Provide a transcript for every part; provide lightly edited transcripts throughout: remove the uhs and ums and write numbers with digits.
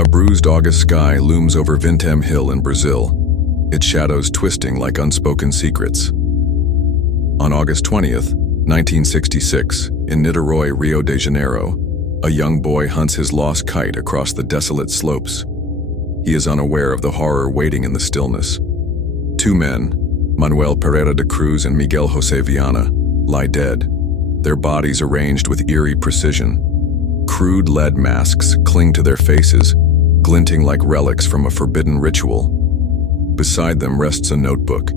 A bruised August sky looms over Vintém Hill in Brazil, its shadows twisting like unspoken secrets. On August 20th, 1966, in Niterói, Rio de Janeiro, a young boy hunts his lost kite across the desolate slopes. He is unaware of the horror waiting in the stillness. Two men, Manuel Pereira de Cruz and Miguel José Viana, lie dead, their bodies arranged with eerie precision. Crude lead masks cling to their faces, glinting like relics from a forbidden ritual. Beside them rests a notebook,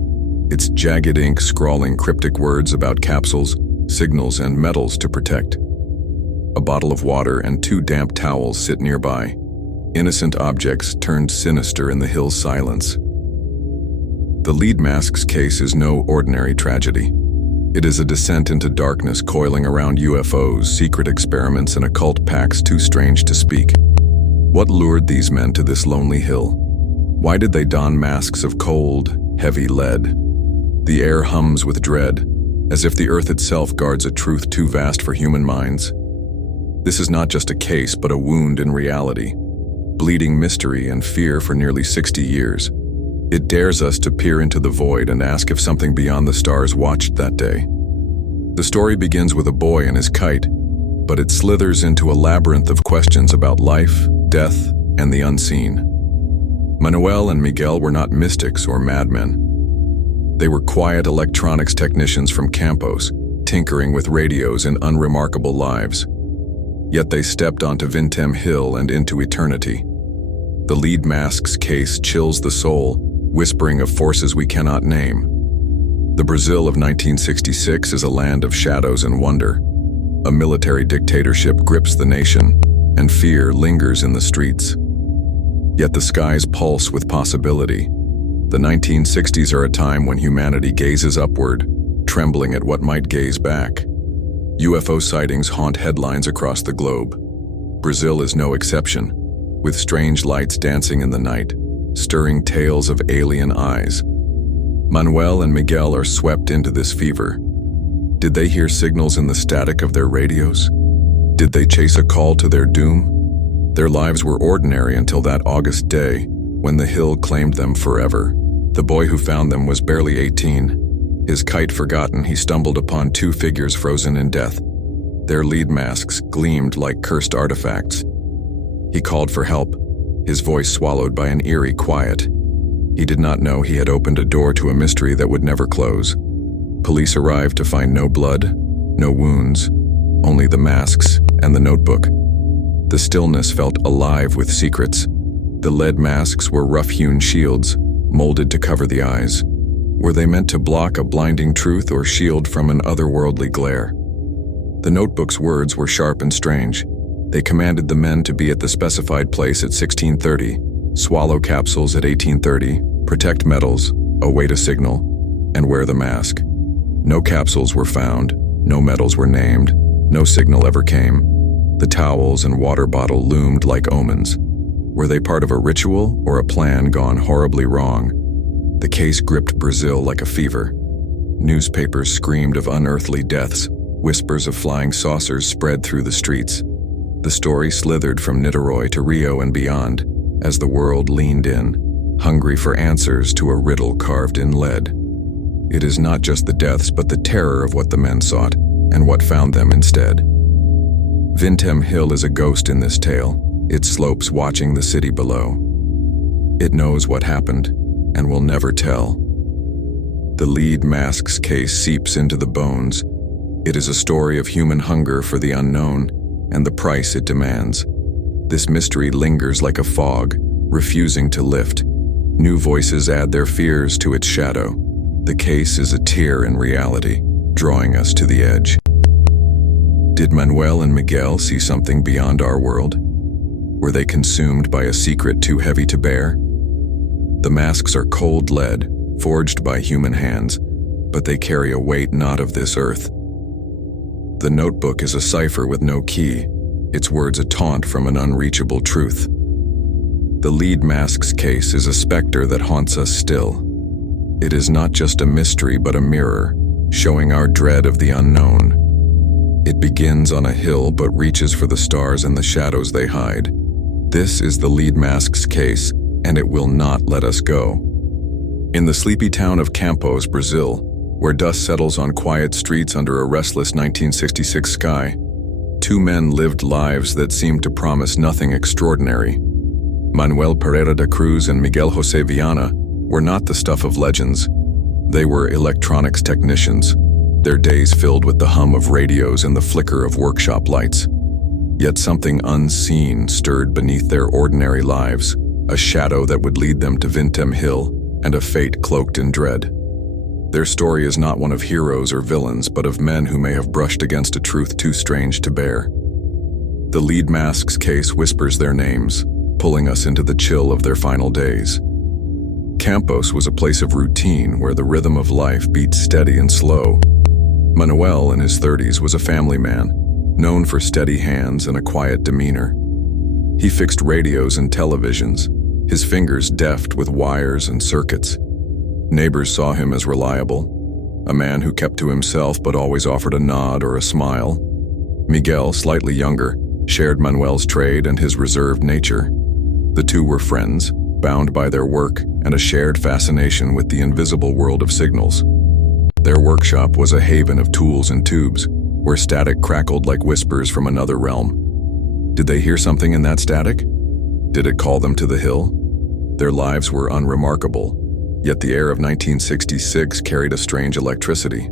its jagged ink scrawling cryptic words about capsules, signals, and metals to protect. A bottle of water and two damp towels sit nearby, innocent objects turned sinister in the hill's silence. The lead mask's case is no ordinary tragedy. It is a descent into darkness coiling around UFOs, secret experiments, and occult pacts too strange to speak. What lured these men to this lonely hill? Why did they don masks of cold, heavy lead? The air hums with dread, as if the earth itself guards a truth too vast for human minds. This is not just a case, but a wound in reality, bleeding mystery and fear for nearly 60 years. It dares us to peer into the void and ask if something beyond the stars watched that day. The story begins with a boy and his kite, but it slithers into a labyrinth of questions about life, death, and the unseen. Manuel and Miguel were not mystics or madmen. They were quiet electronics technicians from Campos, tinkering with radios in unremarkable lives. Yet they stepped onto Vintém Hill and into eternity. The lead mask's case chills the soul, whispering of forces we cannot name. The Brazil of 1966 is a land of shadows and wonder. A military dictatorship grips the nation, and fear lingers in the streets. Yet the skies pulse with possibility. The 1960s are a time when humanity gazes upward, trembling at what might gaze back. UFO sightings haunt headlines across the globe. Brazil is no exception, with strange lights dancing in the night, stirring tales of alien eyes. Manuel and Miguel are swept into this fever. Did they hear signals in the static of their radios? Did they chase a call to their doom? Their lives were ordinary until that August day, when the hill claimed them forever. The boy who found them was barely 18. His kite forgotten, he stumbled upon two figures frozen in death. Their lead masks gleamed like cursed artifacts. He called for help, his voice swallowed by an eerie quiet. He did not know he had opened a door to a mystery that would never close. Police arrived to find no blood, no wounds, only the masks and the notebook. The stillness felt alive with secrets. The lead masks were rough-hewn shields, molded to cover the eyes. Were they meant to block a blinding truth or shield from an otherworldly glare? The notebook's words were sharp and strange. They commanded the men to be at the specified place at 1630, swallow capsules at 1830, protect metals, await a signal, and wear the mask. No capsules were found, no metals were named, no signal ever came. The towels and water bottle loomed like omens. Were they part of a ritual or a plan gone horribly wrong? The case gripped Brazil like a fever. Newspapers screamed of unearthly deaths, whispers of flying saucers spread through the streets. The story slithered from Niterói to Rio and beyond, as the world leaned in, hungry for answers to a riddle carved in lead. It is not just the deaths, but the terror of what the men sought, and what found them instead. Vintém Hill is a ghost in this tale, its slopes watching the city below. It knows what happened, and will never tell. The lead mask's case seeps into the bones. It is a story of human hunger for the unknown, and the price it demands. This mystery lingers like a fog, refusing to lift. New voices add their fears to its shadow. The case is a tear in reality, drawing us to the edge. Did Manuel and Miguel see something beyond our world? Were they consumed by a secret too heavy to bear? The masks are cold lead, forged by human hands, but they carry a weight not of this earth. The notebook is a cipher with no key, its words a taunt from an unreachable truth. The lead mask's case is a specter that haunts us still. It is not just a mystery but a mirror, showing our dread of the unknown. It begins on a hill but reaches for the stars and the shadows they hide. This is the lead mask's case, and it will not let us go. In the sleepy town of Campos, Brazil, where dust settles on quiet streets under a restless 1966 sky, two men lived lives that seemed to promise nothing extraordinary. Manuel Pereira da Cruz and Miguel José Viana were not the stuff of legends. They were electronics technicians, their days filled with the hum of radios and the flicker of workshop lights. Yet something unseen stirred beneath their ordinary lives, a shadow that would lead them to Vintem Hill, and a fate cloaked in dread. Their story is not one of heroes or villains, but of men who may have brushed against a truth too strange to bear. The lead mask's case whispers their names, pulling us into the chill of their final days. Campos was a place of routine where the rhythm of life beat steady and slow. Manuel, in his 30s, was a family man, known for steady hands and a quiet demeanor. He fixed radios and televisions, his fingers deft with wires and circuits. Neighbors saw him as reliable, a man who kept to himself but always offered a nod or a smile. Miguel, slightly younger, shared Manuel's trade and his reserved nature. The two were friends, bound by their work and a shared fascination with the invisible world of signals. Their workshop was a haven of tools and tubes, where static crackled like whispers from another realm. Did they hear something in that static? Did it call them to the hill? Their lives were unremarkable, yet the air of 1966 carried a strange electricity.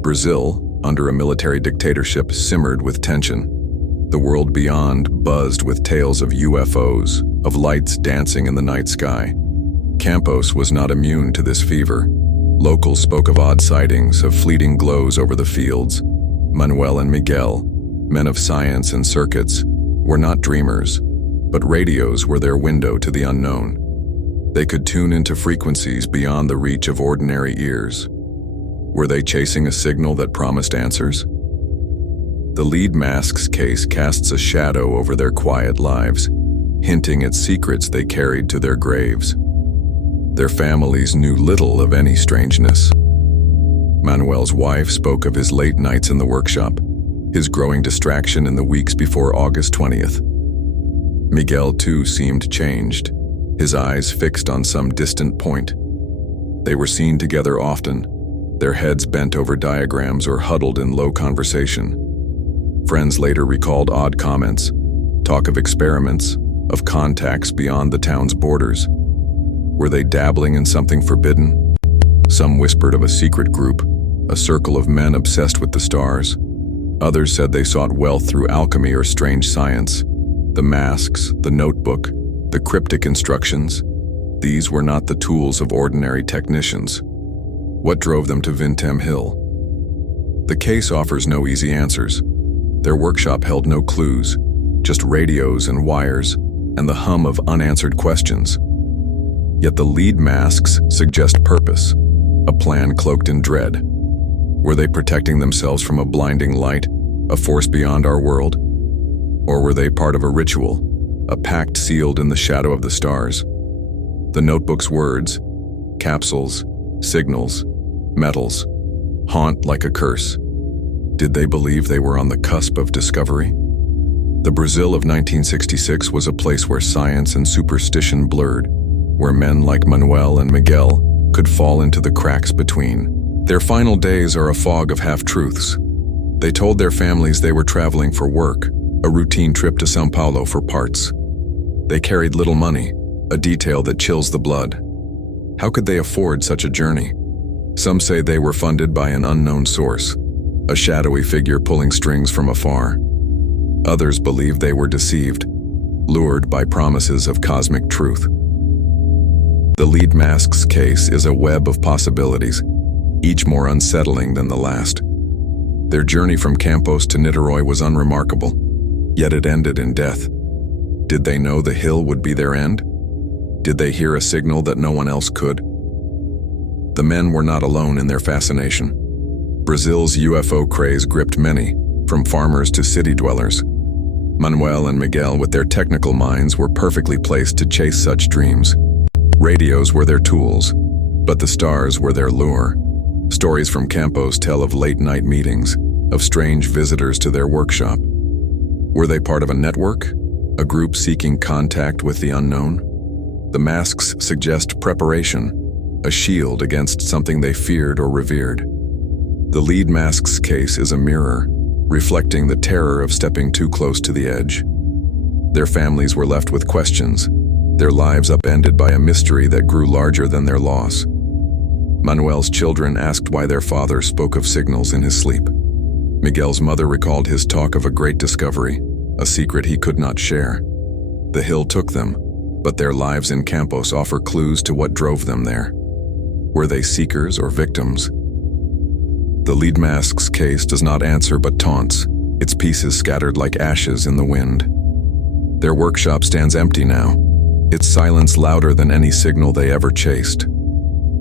Brazil, under a military dictatorship, simmered with tension. The world beyond buzzed with tales of UFOs, of lights dancing in the night sky. Campos was not immune to this fever. Locals spoke of odd sightings, of fleeting glows over the fields. Manuel and Miguel, men of science and circuits, were not dreamers, but radios were their window to the unknown. They could tune into frequencies beyond the reach of ordinary ears. Were they chasing a signal that promised answers? The lead mask's case casts a shadow over their quiet lives, hinting at secrets they carried to their graves. Their families knew little of any strangeness. Manuel's wife spoke of his late nights in the workshop, his growing distraction in the weeks before August 20th. Miguel, too, seemed changed, his eyes fixed on some distant point. They were seen together often, their heads bent over diagrams or huddled in low conversation. Friends later recalled odd comments, talk of experiments, of contacts beyond the town's borders. Were they dabbling in something forbidden? Some whispered of a secret group, a circle of men obsessed with the stars. Others said they sought wealth through alchemy or strange science. The masks, the notebook, the cryptic instructions, these were not the tools of ordinary technicians. What drove them to Vintem Hill? The case offers no easy answers. Their workshop held no clues, just radios and wires, and the hum of unanswered questions. Yet the lead masks suggest purpose, a plan cloaked in dread. Were they protecting themselves from a blinding light, a force beyond our world? Or were they part of a ritual, a pact sealed in the shadow of the stars? The notebook's words, capsules, signals, metals, haunt like a curse. Did they believe they were on the cusp of discovery? The Brazil of 1966 was a place where science and superstition blurred, where men like Manuel and Miguel could fall into the cracks between. Their final days are a fog of half-truths. They told their families they were traveling for work, a routine trip to São Paulo for parts. They carried little money, a detail that chills the blood. How could they afford such a journey? Some say they were funded by an unknown source, a shadowy figure pulling strings from afar. Others believe they were deceived, lured by promises of cosmic truth. The lead mask's case is a web of possibilities, each more unsettling than the last. Their journey from Campos to Niterói was unremarkable, yet it ended in death. Did they know the hill would be their end? Did they hear a signal that no one else could? The men were not alone in their fascination. Brazil's UFO craze gripped many, from farmers to city dwellers. Manuel and Miguel, with their technical minds, were perfectly placed to chase such dreams. Radios were their tools, but the stars were their lure. Stories from Campos tell of late-night meetings, of strange visitors to their workshop. Were they part of a network? A group seeking contact with the unknown? The masks suggest preparation, a shield against something they feared or revered. The lead mask's case is a mirror, reflecting the terror of stepping too close to the edge. Their families were left with questions, their lives upended by a mystery that grew larger than their loss. Manuel's children asked why their father spoke of signals in his sleep. Miguel's mother recalled his talk of a great discovery, a secret he could not share. The hill took them, but their lives in Campos offer clues to what drove them there. Were they seekers or victims? The lead mask's case does not answer but taunts, its pieces scattered like ashes in the wind. Their workshop stands empty now, its silence louder than any signal they ever chased.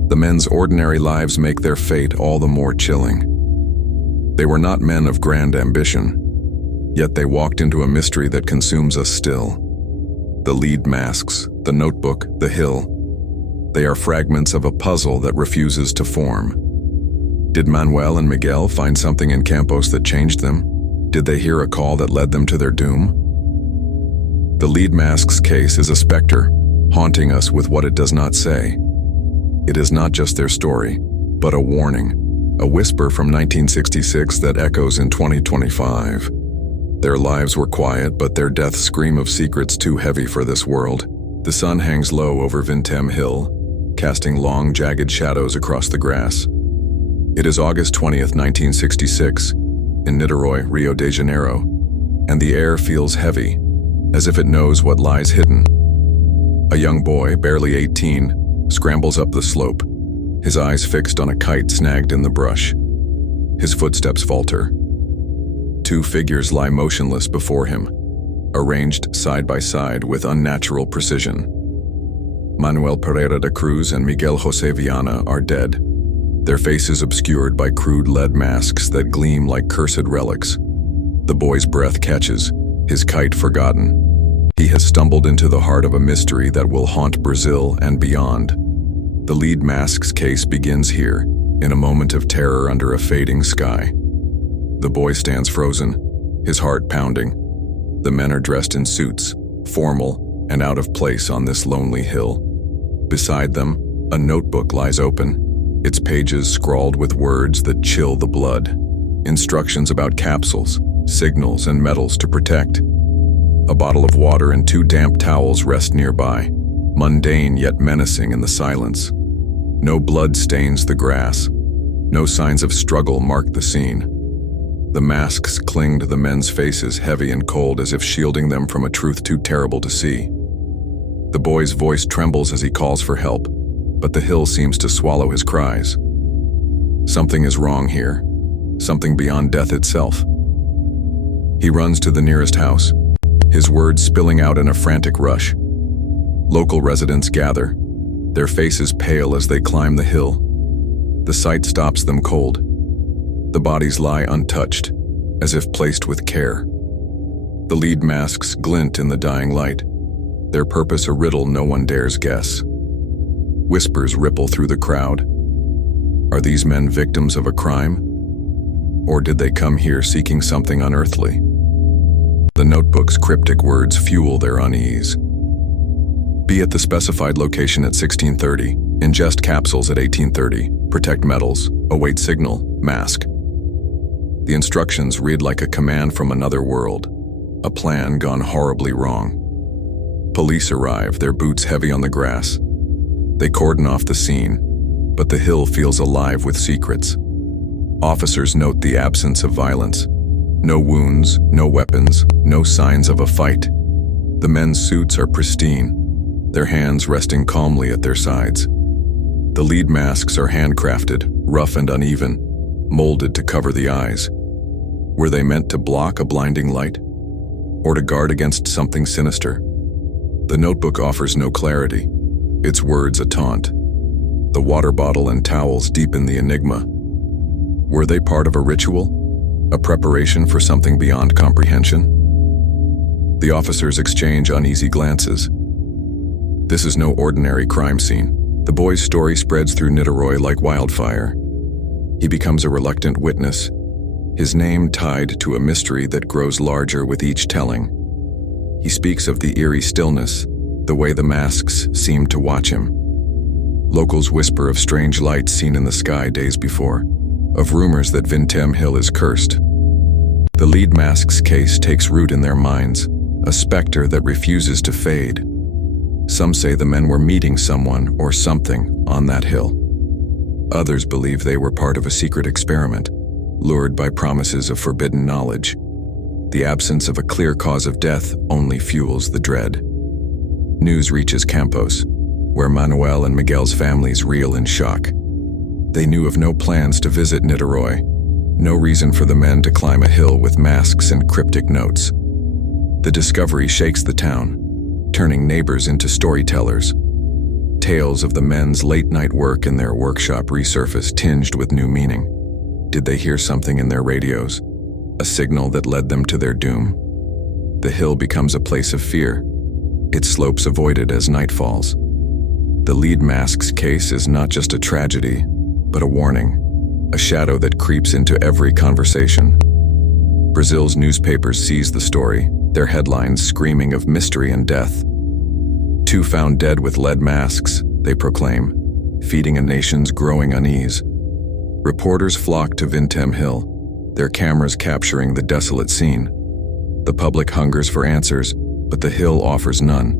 The men's ordinary lives make their fate all the more chilling. They were not men of grand ambition, yet they walked into a mystery that consumes us still. The lead masks, the notebook, the hill. They are fragments of a puzzle that refuses to form. Did Manuel and Miguel find something in Campos that changed them? Did they hear a call that led them to their doom? The lead mask's case is a specter, haunting us with what it does not say. It is not just their story, but a warning, a whisper from 1966 that echoes in 2025. Their lives were quiet, but their deaths scream of secrets too heavy for this world. The sun hangs low over Vintem Hill, casting long, jagged shadows across the grass. It is August 20th, 1966, in Niterói, Rio de Janeiro, and the air feels heavy, as if it knows what lies hidden. A young boy, barely 18, scrambles up the slope, his eyes fixed on a kite snagged in the brush. His footsteps falter. Two figures lie motionless before him, arranged side by side with unnatural precision. Manuel Pereira da Cruz and Miguel José Viana are dead, their faces obscured by crude lead masks that gleam like cursed relics. The boy's breath catches, his kite forgotten. He has stumbled into the heart of a mystery that will haunt Brazil and beyond. The lead mask's case begins here, in a moment of terror under a fading sky. The boy stands frozen, his heart pounding. The men are dressed in suits, formal and out of place on this lonely hill. Beside them, a notebook lies open, its pages scrawled with words that chill the blood. Instructions about capsules, signals, and metals to protect. A bottle of water and 2 damp towels rest nearby, mundane yet menacing in the silence. No blood stains the grass. No signs of struggle mark the scene. The masks cling to the men's faces, heavy and cold, as if shielding them from a truth too terrible to see. The boy's voice trembles as he calls for help, but the hill seems to swallow his cries. Something is wrong here, something beyond death itself. He runs to the nearest house, his words spilling out in a frantic rush. Local residents gather, their faces pale as they climb the hill. The sight stops them cold. The bodies lie untouched, as if placed with care. The lead masks glint in the dying light, their purpose a riddle no one dares guess. Whispers ripple through the crowd. Are these men victims of a crime? Or did they come here seeking something unearthly? The notebook's cryptic words fuel their unease. Be at the specified location at 16:30, ingest capsules at 18:30, protect metals, await signal, mask. The instructions read like a command from another world, a plan gone horribly wrong. Police arrive, their boots heavy on the grass. They cordon off the scene, but the hill feels alive with secrets. Officers note the absence of violence. No wounds, no weapons, no signs of a fight. The men's suits are pristine, their hands resting calmly at their sides. The lead masks are handcrafted, rough and uneven, molded to cover the eyes. Were they meant to block a blinding light? Or to guard against something sinister? The notebook offers no clarity, its words a taunt. The water bottle and towels deepen the enigma. Were they part of a ritual? A preparation for something beyond comprehension? The officers exchange uneasy glances. This is no ordinary crime scene. The boy's story spreads through Niterói like wildfire. He becomes a reluctant witness, his name tied to a mystery that grows larger with each telling. He speaks of the eerie stillness, the way the masks seemed to watch him. Locals whisper of strange lights seen in the sky days before, of rumors that Vintem Hill is cursed. The lead mask's case takes root in their minds, a specter that refuses to fade. Some say the men were meeting someone or something on that hill. Others believe they were part of a secret experiment, lured by promises of forbidden knowledge. The absence of a clear cause of death only fuels the dread. News reaches Campos, where Manuel and Miguel's families reel in shock. They knew of no plans to visit Niterói, no reason for the men to climb a hill with masks and cryptic notes. The discovery shakes the town, turning neighbors into storytellers. Tales of the men's late-night work in their workshop resurface, tinged with new meaning. Did they hear something in their radios? A signal that led them to their doom? The hill becomes a place of fear, its slopes avoided as night falls. The lead mask's case is not just a tragedy, but a warning, a shadow that creeps into every conversation. Brazil's newspapers seize the story, their headlines screaming of mystery and death. 2 found dead with lead masks, they proclaim, feeding a nation's growing unease. Reporters flock to Vintem Hill, their cameras capturing the desolate scene. The public hungers for answers, but the hill offers none.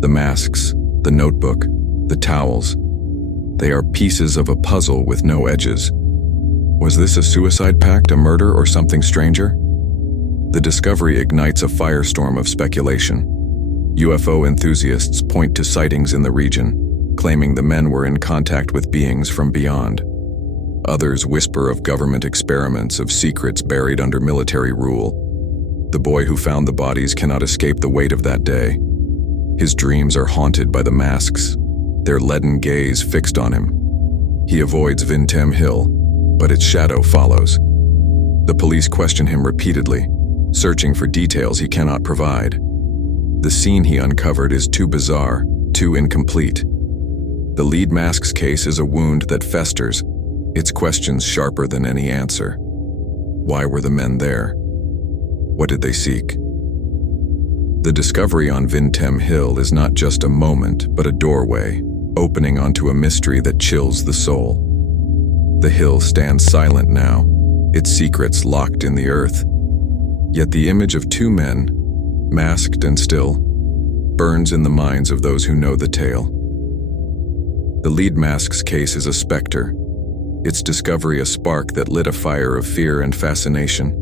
The masks, the notebook, the towels, they are pieces of a puzzle with no edges. Was this a suicide pact, a murder, or something stranger? The discovery ignites a firestorm of speculation. UFO enthusiasts point to sightings in the region, claiming the men were in contact with beings from beyond. Others whisper of government experiments, of secrets buried under military rule. The boy who found the bodies cannot escape the weight of that day. His dreams are haunted by the masks, their leaden gaze fixed on him. He avoids Vintem Hill, but its shadow follows. The police question him repeatedly, searching for details he cannot provide. The scene he uncovered is too bizarre, too incomplete. The lead mask's case is a wound that festers, its questions sharper than any answer. Why were the men there? What did they seek? The discovery on Vintem Hill is not just a moment, but a doorway, opening onto a mystery that chills the soul. The hill stands silent now, its secrets locked in the earth. Yet the image of 2 men, masked and still, burns in the minds of those who know the tale. The lead mask's case is a specter, its discovery a spark that lit a fire of fear and fascination.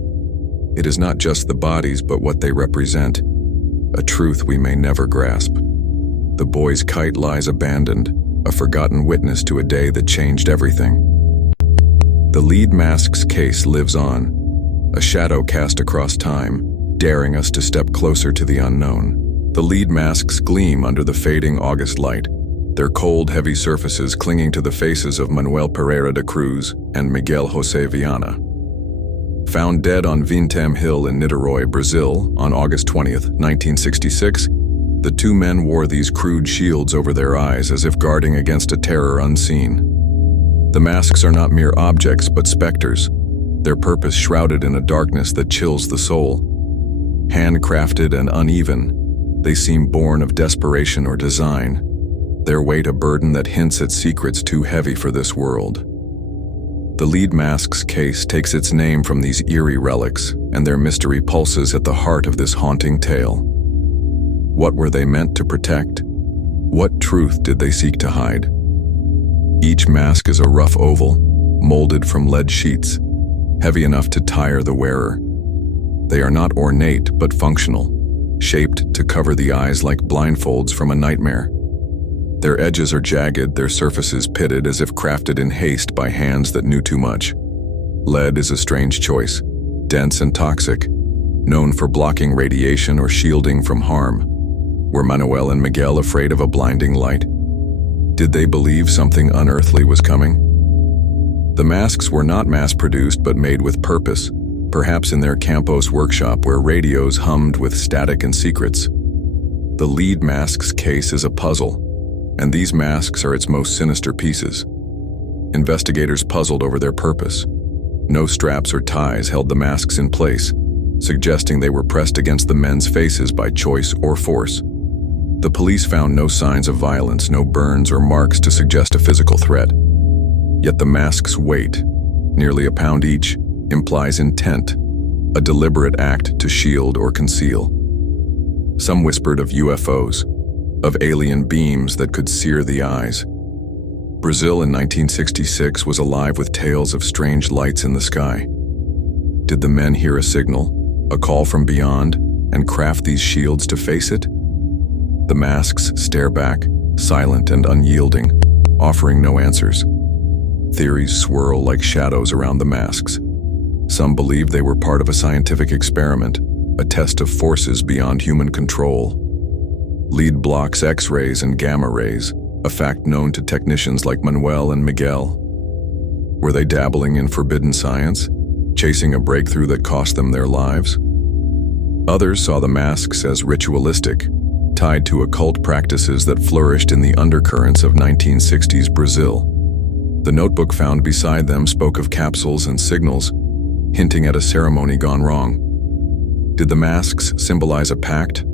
It is not just the bodies, but what they represent, a truth we may never grasp. The boy's kite lies abandoned, a forgotten witness to a day that changed everything. The lead mask's case lives on, a shadow cast across time, daring us to step closer to the unknown. The lead masks gleam under the fading August light, their cold, heavy surfaces clinging to the faces of Manuel Pereira da Cruz and Miguel José Viana. Found dead on Vintem Hill in Niterói, Brazil, on August 20th, 1966, the 2 men wore these crude shields over their eyes as if guarding against a terror unseen. The masks are not mere objects, but specters, their purpose shrouded in a darkness that chills the soul. Handcrafted and uneven, they seem born of desperation or design, their weight a burden that hints at secrets too heavy for this world. The lead mask's case takes its name from these eerie relics, and their mystery pulses at the heart of this haunting tale. What were they meant to protect? What truth did they seek to hide? Each mask is a rough oval, molded from lead sheets, heavy enough to tire the wearer. They are not ornate, but functional, shaped to cover the eyes like blindfolds from a nightmare. Their edges are jagged, their surfaces pitted as if crafted in haste by hands that knew too much. Lead is a strange choice, dense and toxic, known for blocking radiation or shielding from harm. Were Manuel and Miguel afraid of a blinding light? Did they believe something unearthly was coming? The masks were not mass-produced but made with purpose, perhaps in their Campos workshop where radios hummed with static and secrets. The lead mask's case is a puzzle, and these masks are its most sinister pieces. Investigators puzzled over their purpose. No straps or ties held the masks in place, suggesting they were pressed against the men's faces by choice or force. The police found no signs of violence, no burns or marks to suggest a physical threat. Yet the masks' weight, nearly a pound each, implies intent, a deliberate act to shield or conceal. Some whispered of UFOs, of alien beams that could sear the eyes. Brazil in 1966 was alive with tales of strange lights in the sky. Did the men hear a signal, a call from beyond, and craft these shields to face it? The masks stare back, silent and unyielding, offering no answers. Theories swirl like shadows around the masks. Some believe they were part of a scientific experiment, a test of forces beyond human control. Lead blocks X-rays and gamma rays, a fact known to technicians like Manuel and Miguel. Were they dabbling in forbidden science, chasing a breakthrough that cost them their lives? Others saw the masks as ritualistic, tied to occult practices that flourished in the undercurrents of 1960s Brazil. The notebook found beside them spoke of capsules and signals, hinting at a ceremony gone wrong. Did the masks symbolize a pact,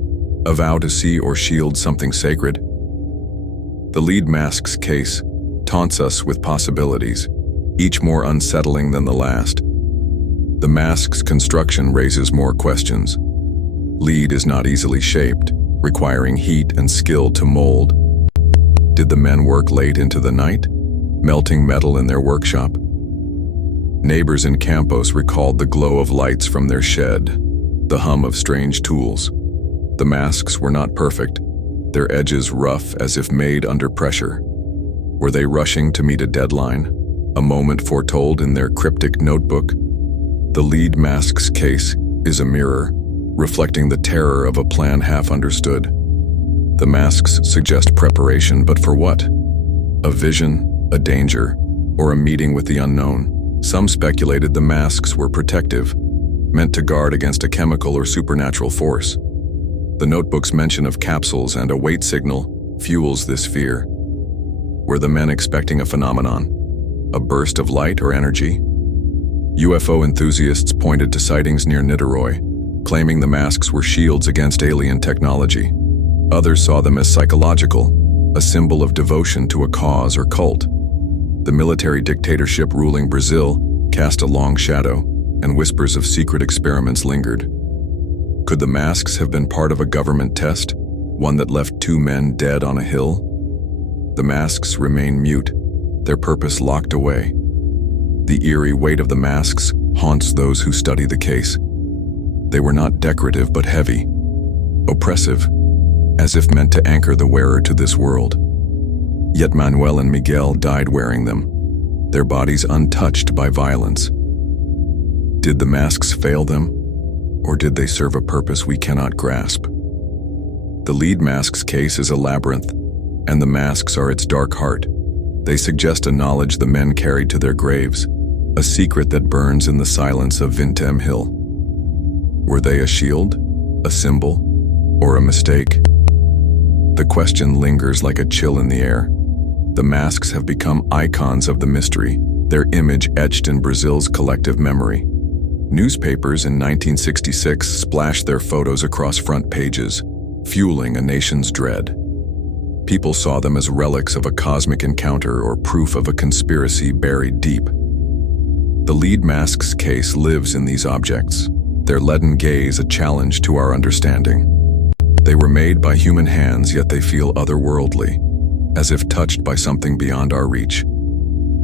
a vow to see or shield something sacred? The lead mask's case taunts us with possibilities, each more unsettling than the last. The mask's construction raises more questions. Lead is not easily shaped, requiring heat and skill to mold. Did the men work late into the night, melting metal in their workshop? Neighbors in Campos recalled the glow of lights from their shed, the hum of strange tools. The masks were not perfect, their edges rough as if made under pressure. Were they rushing to meet a deadline, a moment foretold in their cryptic notebook? The lead mask's case is a mirror, reflecting the terror of a plan half understood. The masks suggest preparation, but for what? A vision, a danger, or a meeting with the unknown? Some speculated the masks were protective, meant to guard against a chemical or supernatural force. The notebook's mention of capsules and a weight signal fuels this fear. Were the men expecting a phenomenon, a burst of light or energy? UFO enthusiasts pointed to sightings near Niterói, claiming the masks were shields against alien technology. Others saw them as psychological, a symbol of devotion to a cause or cult. The military dictatorship ruling Brazil cast a long shadow, and whispers of secret experiments lingered. Could the masks have been part of a government test, one that left 2 men dead on a hill? The masks remain mute, their purpose locked away. The eerie weight of the masks haunts those who study the case. They were not decorative but heavy, oppressive, as if meant to anchor the wearer to this world. Yet Manuel and Miguel died wearing them, their bodies untouched by violence. Did the masks fail them, or did they serve a purpose we cannot grasp? The lead mask's case is a labyrinth, and the masks are its dark heart. They suggest a knowledge the men carried to their graves, a secret that burns in the silence of Vintém Hill. Were they a shield, a symbol, or a mistake? The question lingers like a chill in the air. The masks have become icons of the mystery, their image etched in Brazil's collective memory. Newspapers in 1966 splashed their photos across front pages, fueling a nation's dread. People saw them as relics of a cosmic encounter or proof of a conspiracy buried deep. The lead mask's case lives in these objects, their leaden gaze a challenge to our understanding. They were made by human hands, yet they feel otherworldly, as if touched by something beyond our reach.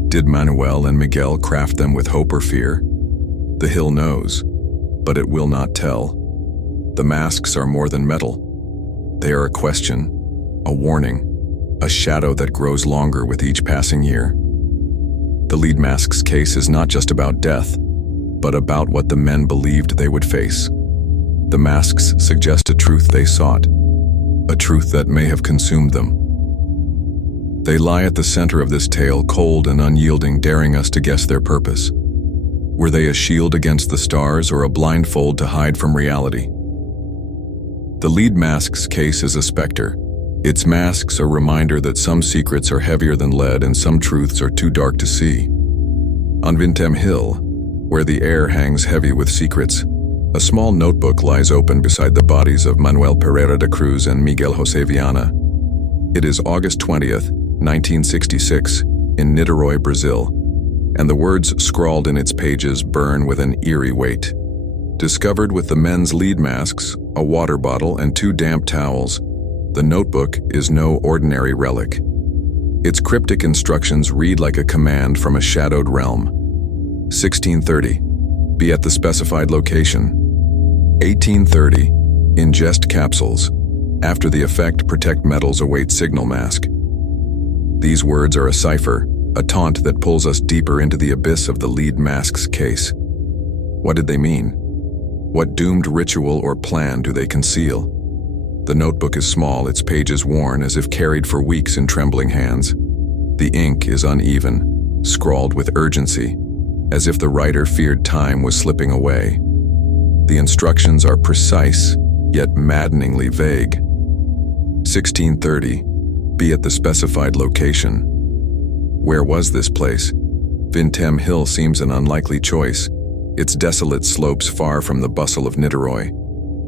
Did Manuel and Miguel craft them with hope or fear? The hill knows, but it will not tell. The masks are more than metal. They are a question, a warning, a shadow that grows longer with each passing year. The lead mask's case is not just about death, but about what the men believed they would face. The masks suggest a truth they sought, a truth that may have consumed them. They lie at the center of this tale, cold and unyielding, daring us to guess their purpose. Were they a shield against the stars or a blindfold to hide from reality? The lead mask's case is a specter. Its masks are a reminder that some secrets are heavier than lead and some truths are too dark to see. On Vintém Hill, where the air hangs heavy with secrets, A small notebook lies open beside the bodies of Manuel Pereira da Cruz and Miguel José Viana. It is August 20th, 1966, in Niterói, Brazil, and the words scrawled in its pages burn with an eerie weight. Discovered with the men's lead masks, a water bottle, and 2 damp towels, the notebook is no ordinary relic. Its cryptic instructions read like a command from a shadowed realm. 1630. Be at the specified location. 1830. Ingest capsules. After the effect, protect metals await signal mask. These words are a cipher, a taunt that pulls us deeper into the abyss of the lead mask's case. What did they mean? What doomed ritual or plan do they conceal? The notebook is small, its pages worn as if carried for weeks in trembling hands. The ink is uneven, scrawled with urgency, as if the writer feared time was slipping away. The instructions are precise, yet maddeningly vague. 1630. Be at the specified location. Where was this place? Vintem Hill seems an unlikely choice, its desolate slopes far from the bustle of Niterói.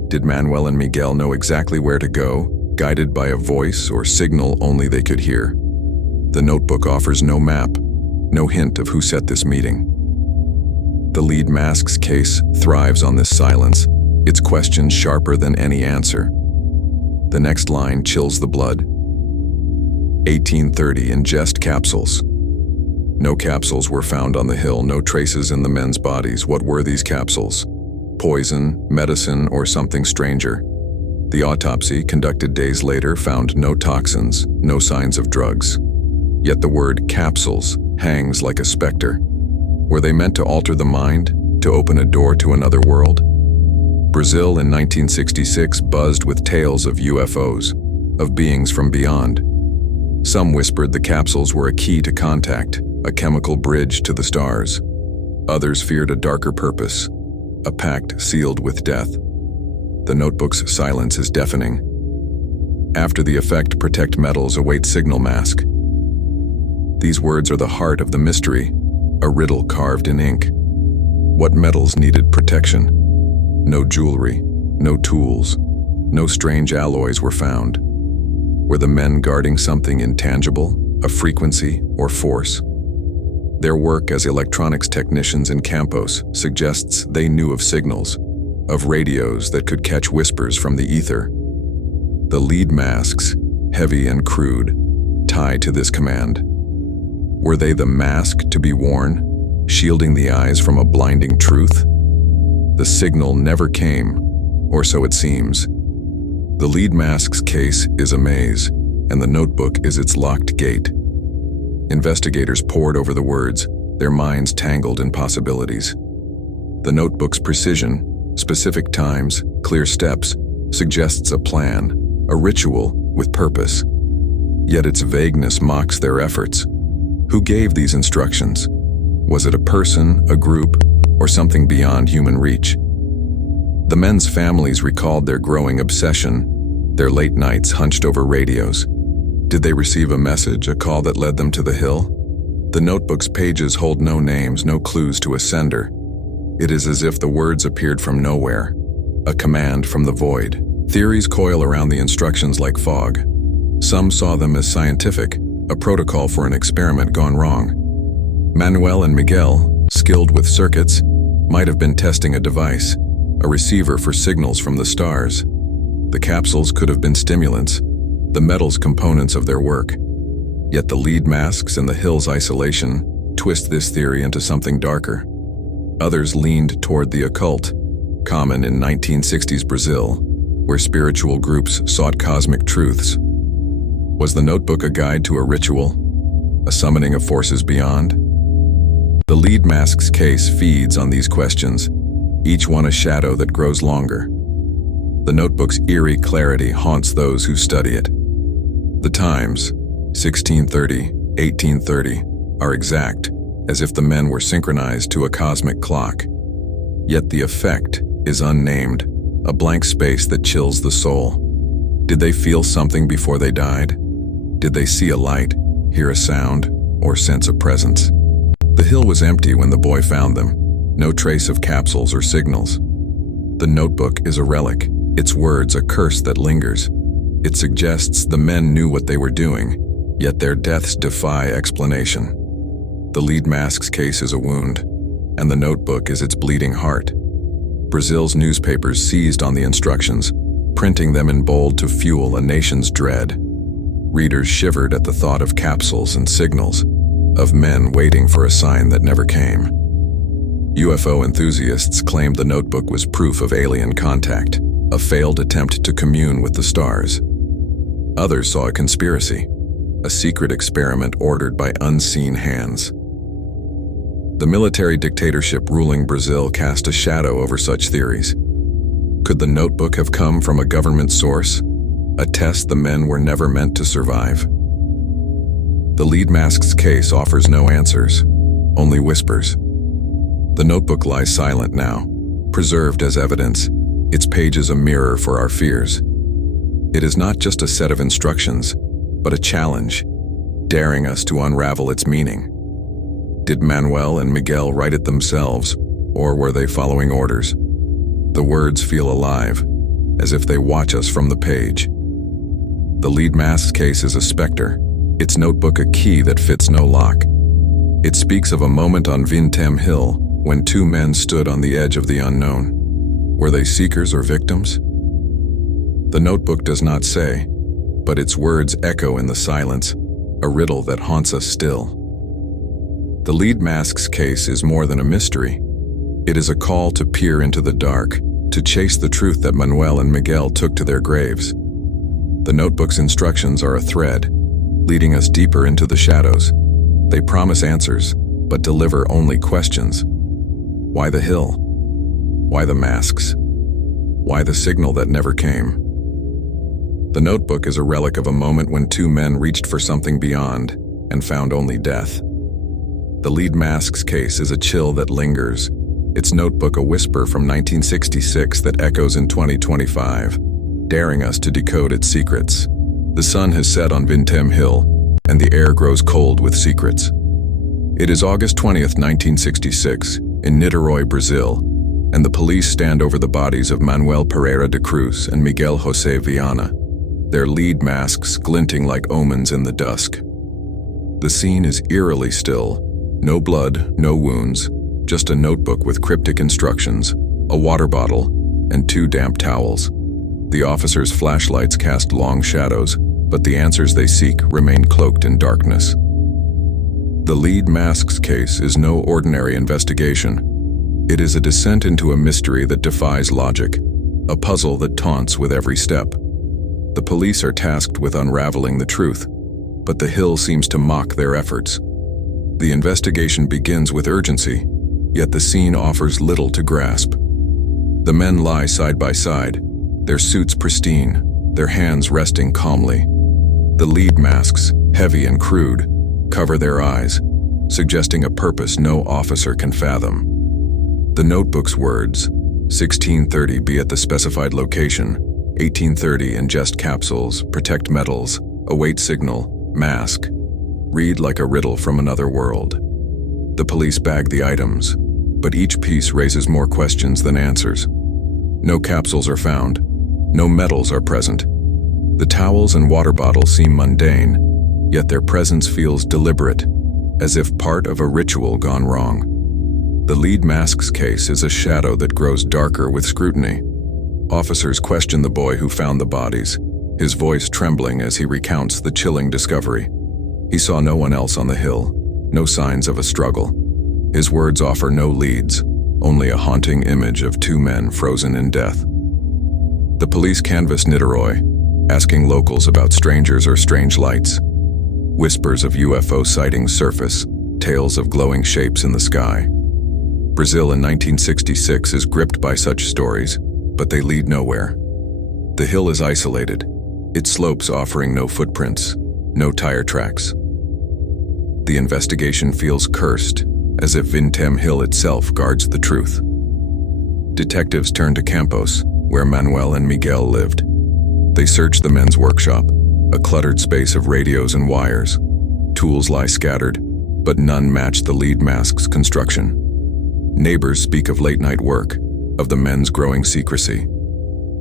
Did Manuel and Miguel know exactly where to go, guided by a voice or signal only they could hear? The notebook offers no map, no hint of who set this meeting. The lead mask's case thrives on this silence, its questions sharper than any answer. The next line chills the blood. 1830. Ingest capsules. No capsules were found on the hill, no traces in the men's bodies. What were these capsules? Poison, medicine, or something stranger? The autopsy, conducted days later, found no toxins, no signs of drugs. Yet the word capsules hangs like a specter. Were they meant to alter the mind, to open a door to another world? Brazil in 1966 buzzed with tales of UFOs, of beings from beyond. Some whispered the capsules were a key to contact, a chemical bridge to the stars. Others feared a darker purpose, a pact sealed with death. The notebook's silence is deafening. After the effect, protect metals await signal mask. These words are the heart of the mystery, a riddle carved in ink. What metals needed protection? No jewelry, no tools, no strange alloys were found. Were the men guarding something intangible, a frequency or force? Their work as electronics technicians in Campos suggests they knew of signals, of radios that could catch whispers from the ether. The lead masks, heavy and crude, tie to this command. Were they the mask to be worn, shielding the eyes from a blinding truth? The signal never came, or so it seems. The lead mask's case is a maze, and the notebook is its locked gate. Investigators pored over the words, their minds tangled in possibilities. The notebook's precision, specific times, clear steps, suggests a plan, a ritual with purpose. Yet its vagueness mocks their efforts. Who gave these instructions? Was it a person, a group, or something beyond human reach? The men's families recalled their growing obsession, their late nights hunched over radios. Did they receive a message, a call that led them to the hill? The notebook's pages hold no names, no clues to a sender. It is as if the words appeared from nowhere, a command from the void. Theories coil around the instructions like fog. Some saw them as scientific, a protocol for an experiment gone wrong. Manuel and Miguel, skilled with circuits, might have been testing a device, a receiver for signals from the stars. The capsules could have been stimulants, the metals components of their work. Yet the lead masks and the hill's isolation twist this theory into something darker. Others leaned toward the occult, common in 1960s Brazil, where spiritual groups sought cosmic truths. Was the notebook a guide to a ritual, a summoning of forces beyond? The lead mask's case feeds on these questions, each one a shadow that grows longer. The notebook's eerie clarity haunts those who study it. The times, 1630, 1830, are exact, as if the men were synchronized to a cosmic clock. Yet the effect is unnamed, a blank space that chills the soul. Did they feel something before they died? Did they see a light, hear a sound, or sense a presence? The hill was empty when the boy found them, no trace of capsules or signals. The notebook is a relic, its words a curse that lingers. It suggests the men knew what they were doing, yet their deaths defy explanation. The lead mask's case is a wound, and the notebook is its bleeding heart. Brazil's newspapers seized on the instructions, printing them in bold to fuel a nation's dread. Readers shivered at the thought of capsules and signals, of men waiting for a sign that never came. UFO enthusiasts claimed the notebook was proof of alien contact, a failed attempt to commune with the stars. Others saw a conspiracy, a secret experiment ordered by unseen hands. The military dictatorship ruling Brazil cast a shadow over such theories. Could the notebook have come from a government source, a test the men were never meant to survive? The lead mask's case offers no answers, only whispers. The notebook lies silent now, preserved as evidence, its pages a mirror for our fears. It is not just a set of instructions, but a challenge, daring us to unravel its meaning. Did Manuel and Miguel write it themselves, or were they following orders? The words feel alive, as if they watch us from the page. The lead mask's case is a specter, its notebook a key that fits no lock. It speaks of a moment on Vintém Hill when two men stood on the edge of the unknown. Were they seekers or victims? The notebook does not say, but its words echo in the silence, a riddle that haunts us still. The lead mask's case is more than a mystery. It is a call to peer into the dark, to chase the truth that Manuel and Miguel took to their graves. The notebook's instructions are a thread, leading us deeper into the shadows. They promise answers, but deliver only questions. Why the hill? Why the masks? Why the signal that never came? The notebook is a relic of a moment when two men reached for something beyond and found only death. The lead mask's case is a chill that lingers, its notebook a whisper from 1966 that echoes in 2025, daring us to decode its secrets. The sun has set on Vintém Hill, and the air grows cold with secrets. It is August 20th, 1966, in Niterói, Brazil, and the police stand over the bodies of Manuel Pereira de Cruz and Miguel José Viana, their lead masks glinting like omens in the dusk. The scene is eerily still. No blood, no wounds, just a notebook with cryptic instructions, a water bottle, and two damp towels. The officers' flashlights cast long shadows, but the answers they seek remain cloaked in darkness. The lead mask's case is no ordinary investigation. It is a descent into a mystery that defies logic, a puzzle that taunts with every step. The police are tasked with unraveling the truth, but the hill seems to mock their efforts. The investigation begins with urgency, yet the scene offers little to grasp. The men lie side by side, their suits pristine, their hands resting calmly. The lead masks, heavy and crude, cover their eyes, suggesting a purpose no officer can fathom. The notebook's words, 1630 be at the specified location, 1830 ingest capsules, protect metals, await signal, mask, read like a riddle from another world. The police bag the items, but each piece raises more questions than answers. No capsules are found, no metals are present. The towels and water bottles seem mundane, yet their presence feels deliberate, as if part of a ritual gone wrong. The lead mask's case is a shadow that grows darker with scrutiny. Officers question the boy who found the bodies, his voice trembling as he recounts the chilling discovery. He saw no one else on the hill, no signs of a struggle. His words offer no leads, only a haunting image of two men frozen in death. The police canvass Niterói, asking locals about strangers or strange lights. Whispers of UFO sightings surface, tales of glowing shapes in the sky. Brazil in 1966 is gripped by such stories, but they lead nowhere. The hill is isolated, its slopes offering no footprints, no tire tracks. The investigation feels cursed, as if Vintém Hill itself guards the truth. Detectives turn to Campos, where Manuel and Miguel lived. They search the men's workshop, a cluttered space of radios and wires. Tools lie scattered, but none match the lead mask's construction. Neighbors speak of late-night work, of the men's growing secrecy.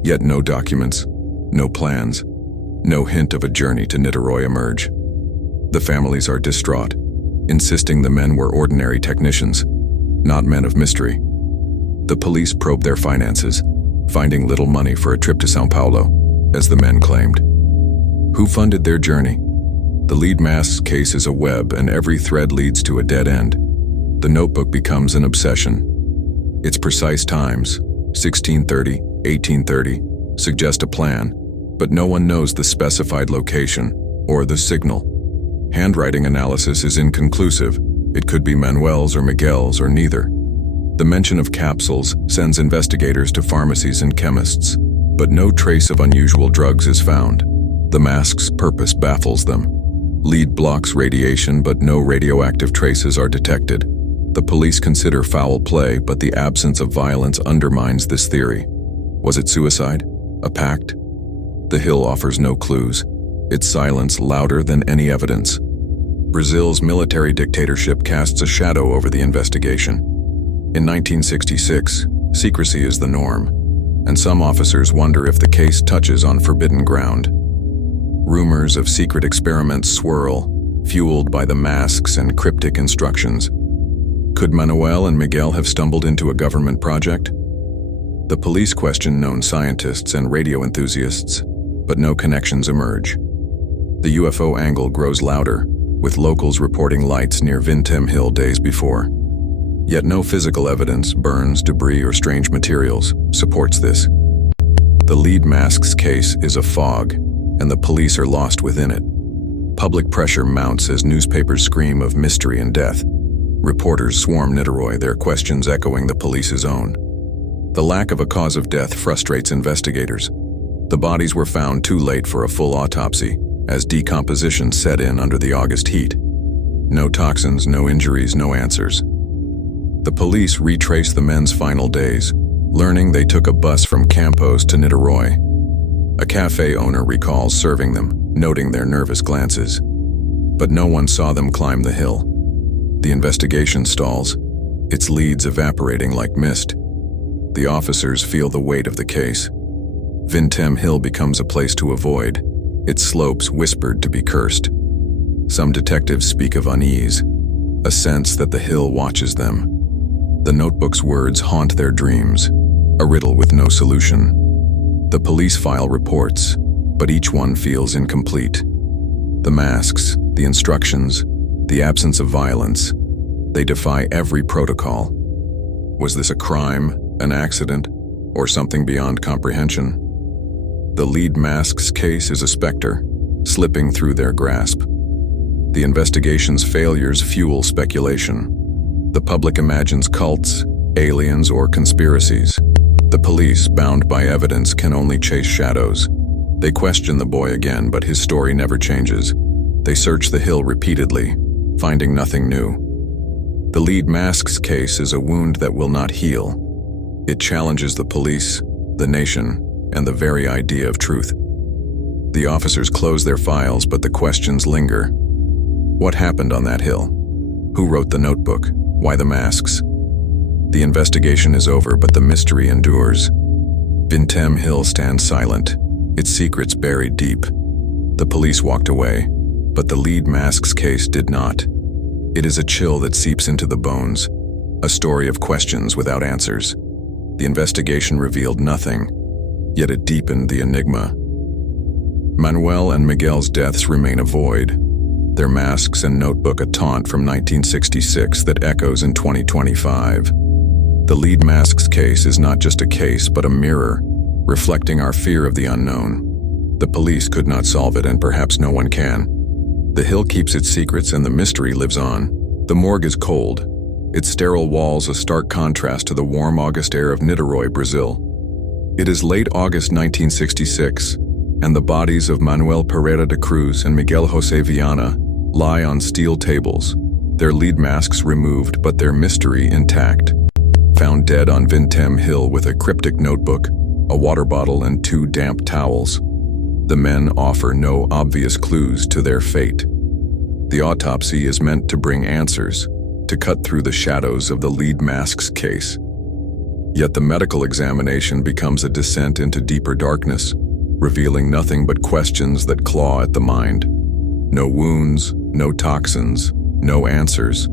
Yet no documents, no plans, no hint of a journey to Niterói emerge. The families are distraught, insisting the men were ordinary technicians, not men of mystery. The police probe their finances, finding little money for a trip to São Paulo, as the men claimed. Who funded their journey? The lead mask's case is a web, and every thread leads to a dead end. The notebook becomes an obsession. Its precise times, 1630, 1830, suggest a plan, but no one knows the specified location or the signal. Handwriting analysis is inconclusive. It could be Manuel's or Miguel's or neither. The mention of capsules sends investigators to pharmacies and chemists, but no trace of unusual drugs is found. The mask's purpose baffles them. Lead blocks radiation, but no radioactive traces are detected. The police consider foul play, but the absence of violence undermines this theory. Was it suicide? A pact? The Hill offers no clues, its silence louder than any evidence. Brazil's military dictatorship casts a shadow over the investigation. In 1966, secrecy is the norm, and some officers wonder if the case touches on forbidden ground. Rumors of secret experiments swirl, fueled by the masks and cryptic instructions. Could Manuel and Miguel have stumbled into a government project? The police question known scientists and radio enthusiasts, but no connections emerge. The UFO angle grows louder, with locals reporting lights near Vintém Hill days before. Yet no physical evidence, burns, debris, or strange materials, supports this. The lead mask's case is a fog, and the police are lost within it. Public pressure mounts as newspapers scream of mystery and death. Reporters swarm Niterói, their questions echoing the police's own. The lack of a cause of death frustrates investigators. The bodies were found too late for a full autopsy, as decomposition set in under the August heat. No toxins, no injuries, no answers. The police retrace the men's final days, learning they took a bus from Campos to Niterói. A cafe owner recalls serving them, noting their nervous glances. But no one saw them climb the hill. The investigation stalls, its leads evaporating like mist. The officers feel the weight of the case. Vintém Hill becomes a place to avoid, its slopes whispered to be cursed. Some detectives speak of unease, a sense that the hill watches them. The notebook's words haunt their dreams, a riddle with no solution. The police file reports, but each one feels incomplete. The masks, the instructions, the absence of violence, they defy every protocol. Was this a crime, an accident, or something beyond comprehension? The lead mask's case is a specter, slipping through their grasp. The investigation's failures fuel speculation. The public imagines cults, aliens, or conspiracies. The police, bound by evidence, can only chase shadows. They question the boy again, but his story never changes. They search the hill repeatedly, finding nothing new. The lead mask's case is a wound that will not heal. It challenges the police, the nation, and the very idea of truth. The officers close their files, but the questions linger. What happened on that hill? Who wrote the notebook? Why the masks? The investigation is over, but the mystery endures. Vintém Hill stands silent, its secrets buried deep. The police walked away, but the lead mask's case did not. It is a chill that seeps into the bones, a story of questions without answers. The investigation revealed nothing, yet it deepened the enigma. Manuel and Miguel's deaths remain a void, their masks and notebook a taunt from 1966 that echoes in 2025. The lead mask's case is not just a case, but a mirror, reflecting our fear of the unknown. The police could not solve it, and perhaps no one can. The hill keeps its secrets and the mystery lives on. The morgue is cold, its sterile walls a stark contrast to the warm August air of Niterói, Brazil. It is late August 1966, and the bodies of Manuel Pereira de Cruz and Miguel José Viana lie on steel tables, their lead masks removed but their mystery intact. Found dead on Vintém Hill with a cryptic notebook, a water bottle, and 2 damp towels. The men offer no obvious clues to their fate. The autopsy is meant to bring answers, to cut through the shadows of the lead mask's case. Yet the medical examination becomes a descent into deeper darkness, revealing nothing but questions that claw at the mind. No wounds, no toxins, no answers,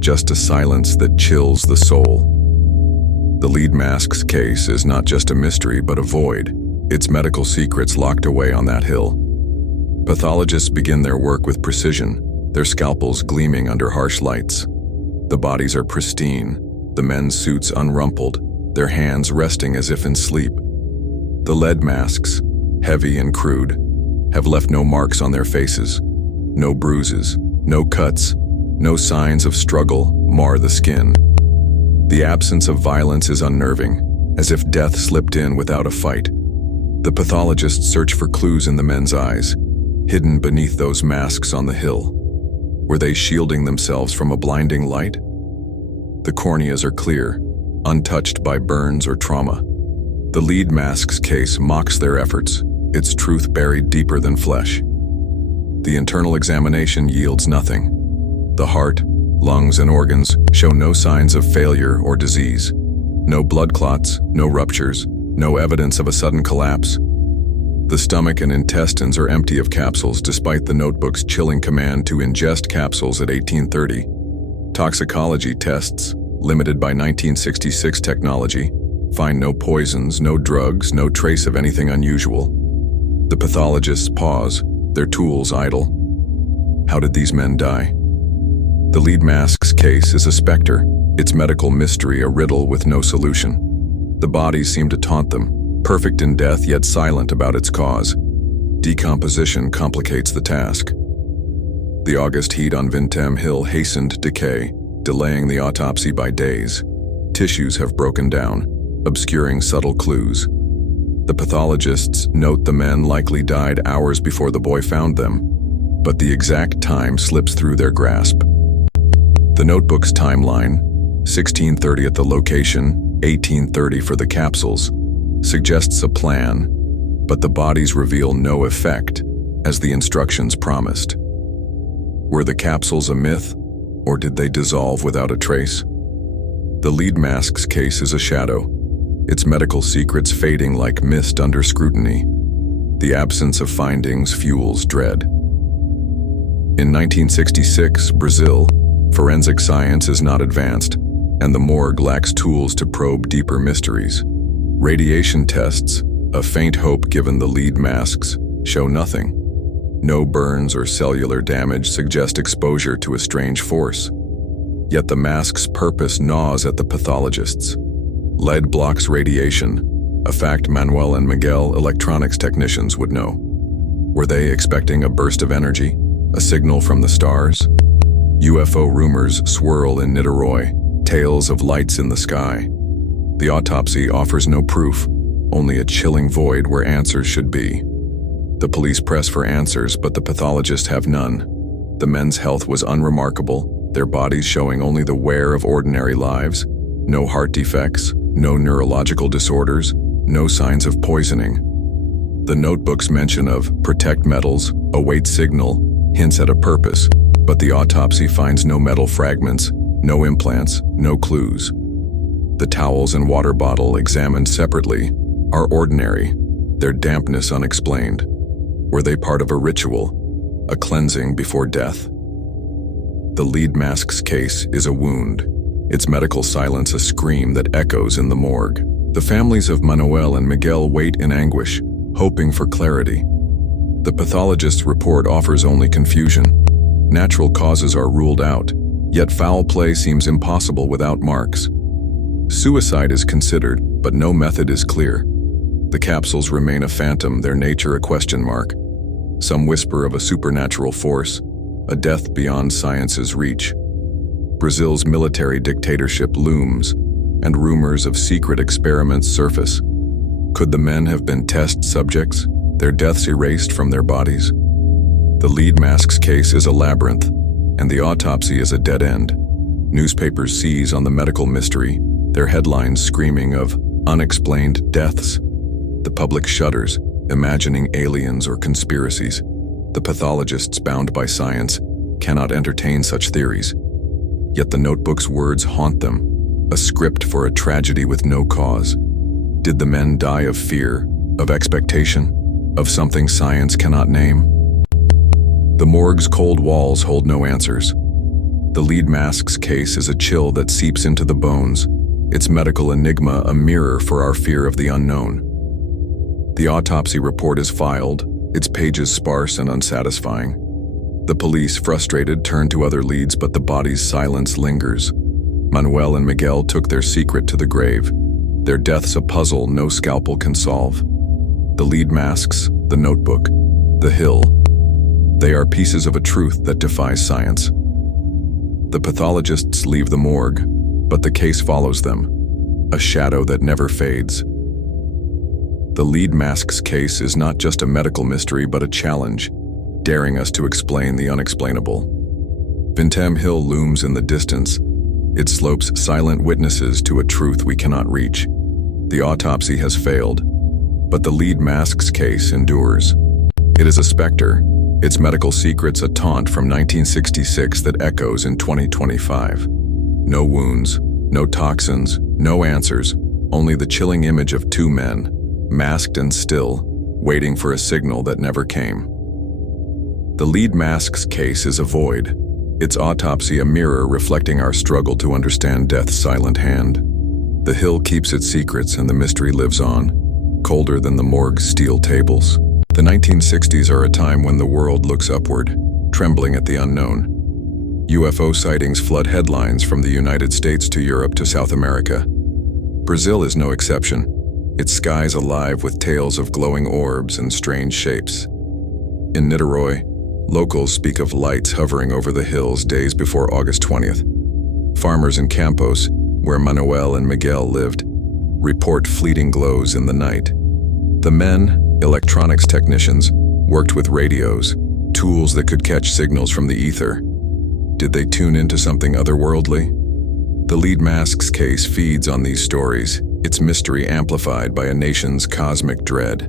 just a silence that chills the soul. The lead mask's case is not just a mystery but a void, its medical secrets locked away on that hill. Pathologists begin their work with precision, their scalpels gleaming under harsh lights. The bodies are pristine, the men's suits unrumpled, their hands resting as if in sleep. The lead masks, heavy and crude, have left no marks on their faces. No bruises, no cuts, no signs of struggle mar the skin. The absence of violence is unnerving, as if death slipped in without a fight. The pathologists search for clues in the men's eyes, hidden beneath those masks on the hill. Were they shielding themselves from a blinding light? The corneas are clear, untouched by burns or trauma. The lead mask's case mocks their efforts, its truth buried deeper than flesh. The internal examination yields nothing. The heart, lungs, and organs show no signs of failure or disease. No blood clots, no ruptures, no evidence of a sudden collapse. The stomach and intestines are empty of capsules despite the notebook's chilling command to ingest capsules at 1830. Toxicology tests, limited by 1966 technology, find no poisons, no drugs, no trace of anything unusual. The pathologists pause, their tools idle. How did these men die? The lead mask's case is a specter, its medical mystery a riddle with no solution. The bodies seem to taunt them, perfect in death yet silent about its cause. Decomposition complicates the task. The August heat on Vintem Hill hastened decay, delaying the autopsy by days. Tissues have broken down, obscuring subtle clues. The pathologists note the men likely died hours before the boy found them, but the exact time slips through their grasp. The notebook's timeline, 1630 at the location, 1830 for the capsules, suggests a plan, but the bodies reveal no effect, as the instructions promised. Were the capsules a myth, or did they dissolve without a trace? The lead mask's case is a shadow, its medical secrets fading like mist under scrutiny. The absence of findings fuels dread. In 1966, Brazil, forensic science is not advanced, and the morgue lacks tools to probe deeper mysteries. Radiation tests, a faint hope given the lead masks, show nothing. No burns or cellular damage suggest exposure to a strange force. Yet the mask's purpose gnaws at the pathologists. Lead blocks radiation, a fact Manuel and Miguel, electronics technicians, would know. Were they expecting a burst of energy, a signal from the stars? UFO rumors swirl in Niterói, tales of lights in the sky. The autopsy offers no proof, only a chilling void where answers should be. The police press for answers, but the pathologists have none. The men's health was unremarkable, their bodies showing only the wear of ordinary lives. No heart defects, no neurological disorders, no signs of poisoning. The notebook's mention of protect metals, await signal, hints at a purpose, but the autopsy finds no metal fragments, no implants, no clues. The towels and water bottle, examined separately, are ordinary, their dampness unexplained. Were they part of a ritual, a cleansing before death? The lead mask's case is a wound, its medical silence a scream that echoes in the morgue. The families of Manuel and Miguel wait in anguish, hoping for clarity. The pathologist's report offers only confusion. Natural causes are ruled out, yet foul play seems impossible without marks. Suicide is considered, but no method is clear. The capsules remain a phantom, their nature a question mark. Some whisper of a supernatural force, a death beyond science's reach. Brazil's military dictatorship looms, and rumors of secret experiments surface. Could the men have been test subjects, their deaths erased from their bodies? The lead mask's case is a labyrinth, and the autopsy is a dead end. Newspapers seize on the medical mystery, their headlines screaming of unexplained deaths. The public shudders, imagining aliens or conspiracies. The pathologists bound by science cannot entertain such theories. Yet the notebook's words haunt them. a script for a tragedy with no cause. Did the men die of fear, of expectation, of something science cannot name? The morgue's cold walls hold no answers. The lead mask's case is a chill that seeps into the bones, its medical enigma a mirror for our fear of the unknown. The autopsy report is filed, its pages sparse and unsatisfying. The police, frustrated, turn to other leads, but the body's silence lingers. Manuel and Miguel took their secret to the grave. Their death's a puzzle no scalpel can solve. The lead masks, the notebook, the hill. They are pieces of a truth that defies science. The pathologists leave the morgue, but the case follows them, a shadow that never fades. The lead mask's case is not just a medical mystery but a challenge, daring us to explain the unexplainable. Vintem Hill looms in the distance, its slopes silent witnesses to a truth we cannot reach. The autopsy has failed, but the lead mask's case endures. It is a specter, its medical secrets a taunt from 1966 that echoes in 2025. No wounds, no toxins, no answers, only the chilling image of two men, masked and still, waiting for a signal that never came. The lead mask's case is a void, its autopsy a mirror reflecting our struggle to understand death's silent hand. The hill keeps its secrets and the mystery lives on, colder than the morgue's steel tables. The 1960s are a time when the world looks upward, trembling at the unknown. UFO sightings flood headlines from the United States to Europe to South America. Brazil is no exception, its skies alive with tales of glowing orbs and strange shapes. In Niterói, locals speak of lights hovering over the hills days before August 20th. Farmers in Campos, where Manuel and Miguel lived, report fleeting glows in the night. The men, electronics technicians, worked with radios, tools that could catch signals from the ether. Did they tune into something otherworldly? The lead mask's case feeds on these stories, its mystery amplified by a nation's cosmic dread.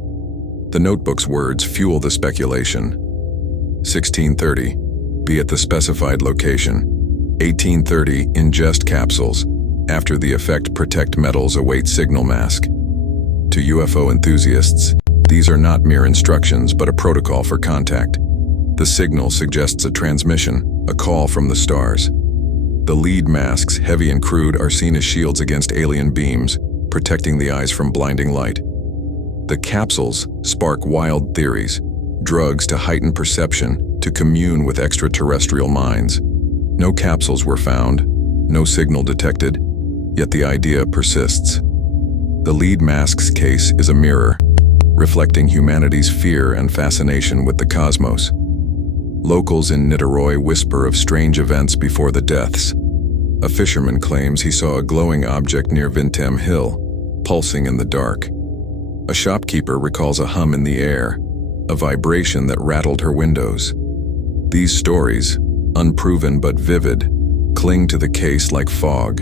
The notebook's words fuel the speculation. 1630, be at the specified location. 1830, ingest capsules. After the effect, protect metals await signal mask. To UFO enthusiasts, these are not mere instructions but a protocol for contact. The signal suggests a transmission, a call from the stars. The lead masks, heavy and crude, are seen as shields against alien beams, protecting the eyes from blinding light. The capsules spark wild theories, drugs to heighten perception, to commune with extraterrestrial minds. No capsules were found, no signal detected, yet the idea persists. The lead mask's case is a mirror, reflecting humanity's fear and fascination with the cosmos. Locals in Niterói whisper of strange events before the deaths. A fisherman claims he saw a glowing object near Vintem Hill, pulsing in the dark. A shopkeeper recalls a hum in the air, a vibration that rattled her windows. These stories, unproven but vivid, cling to the case like fog.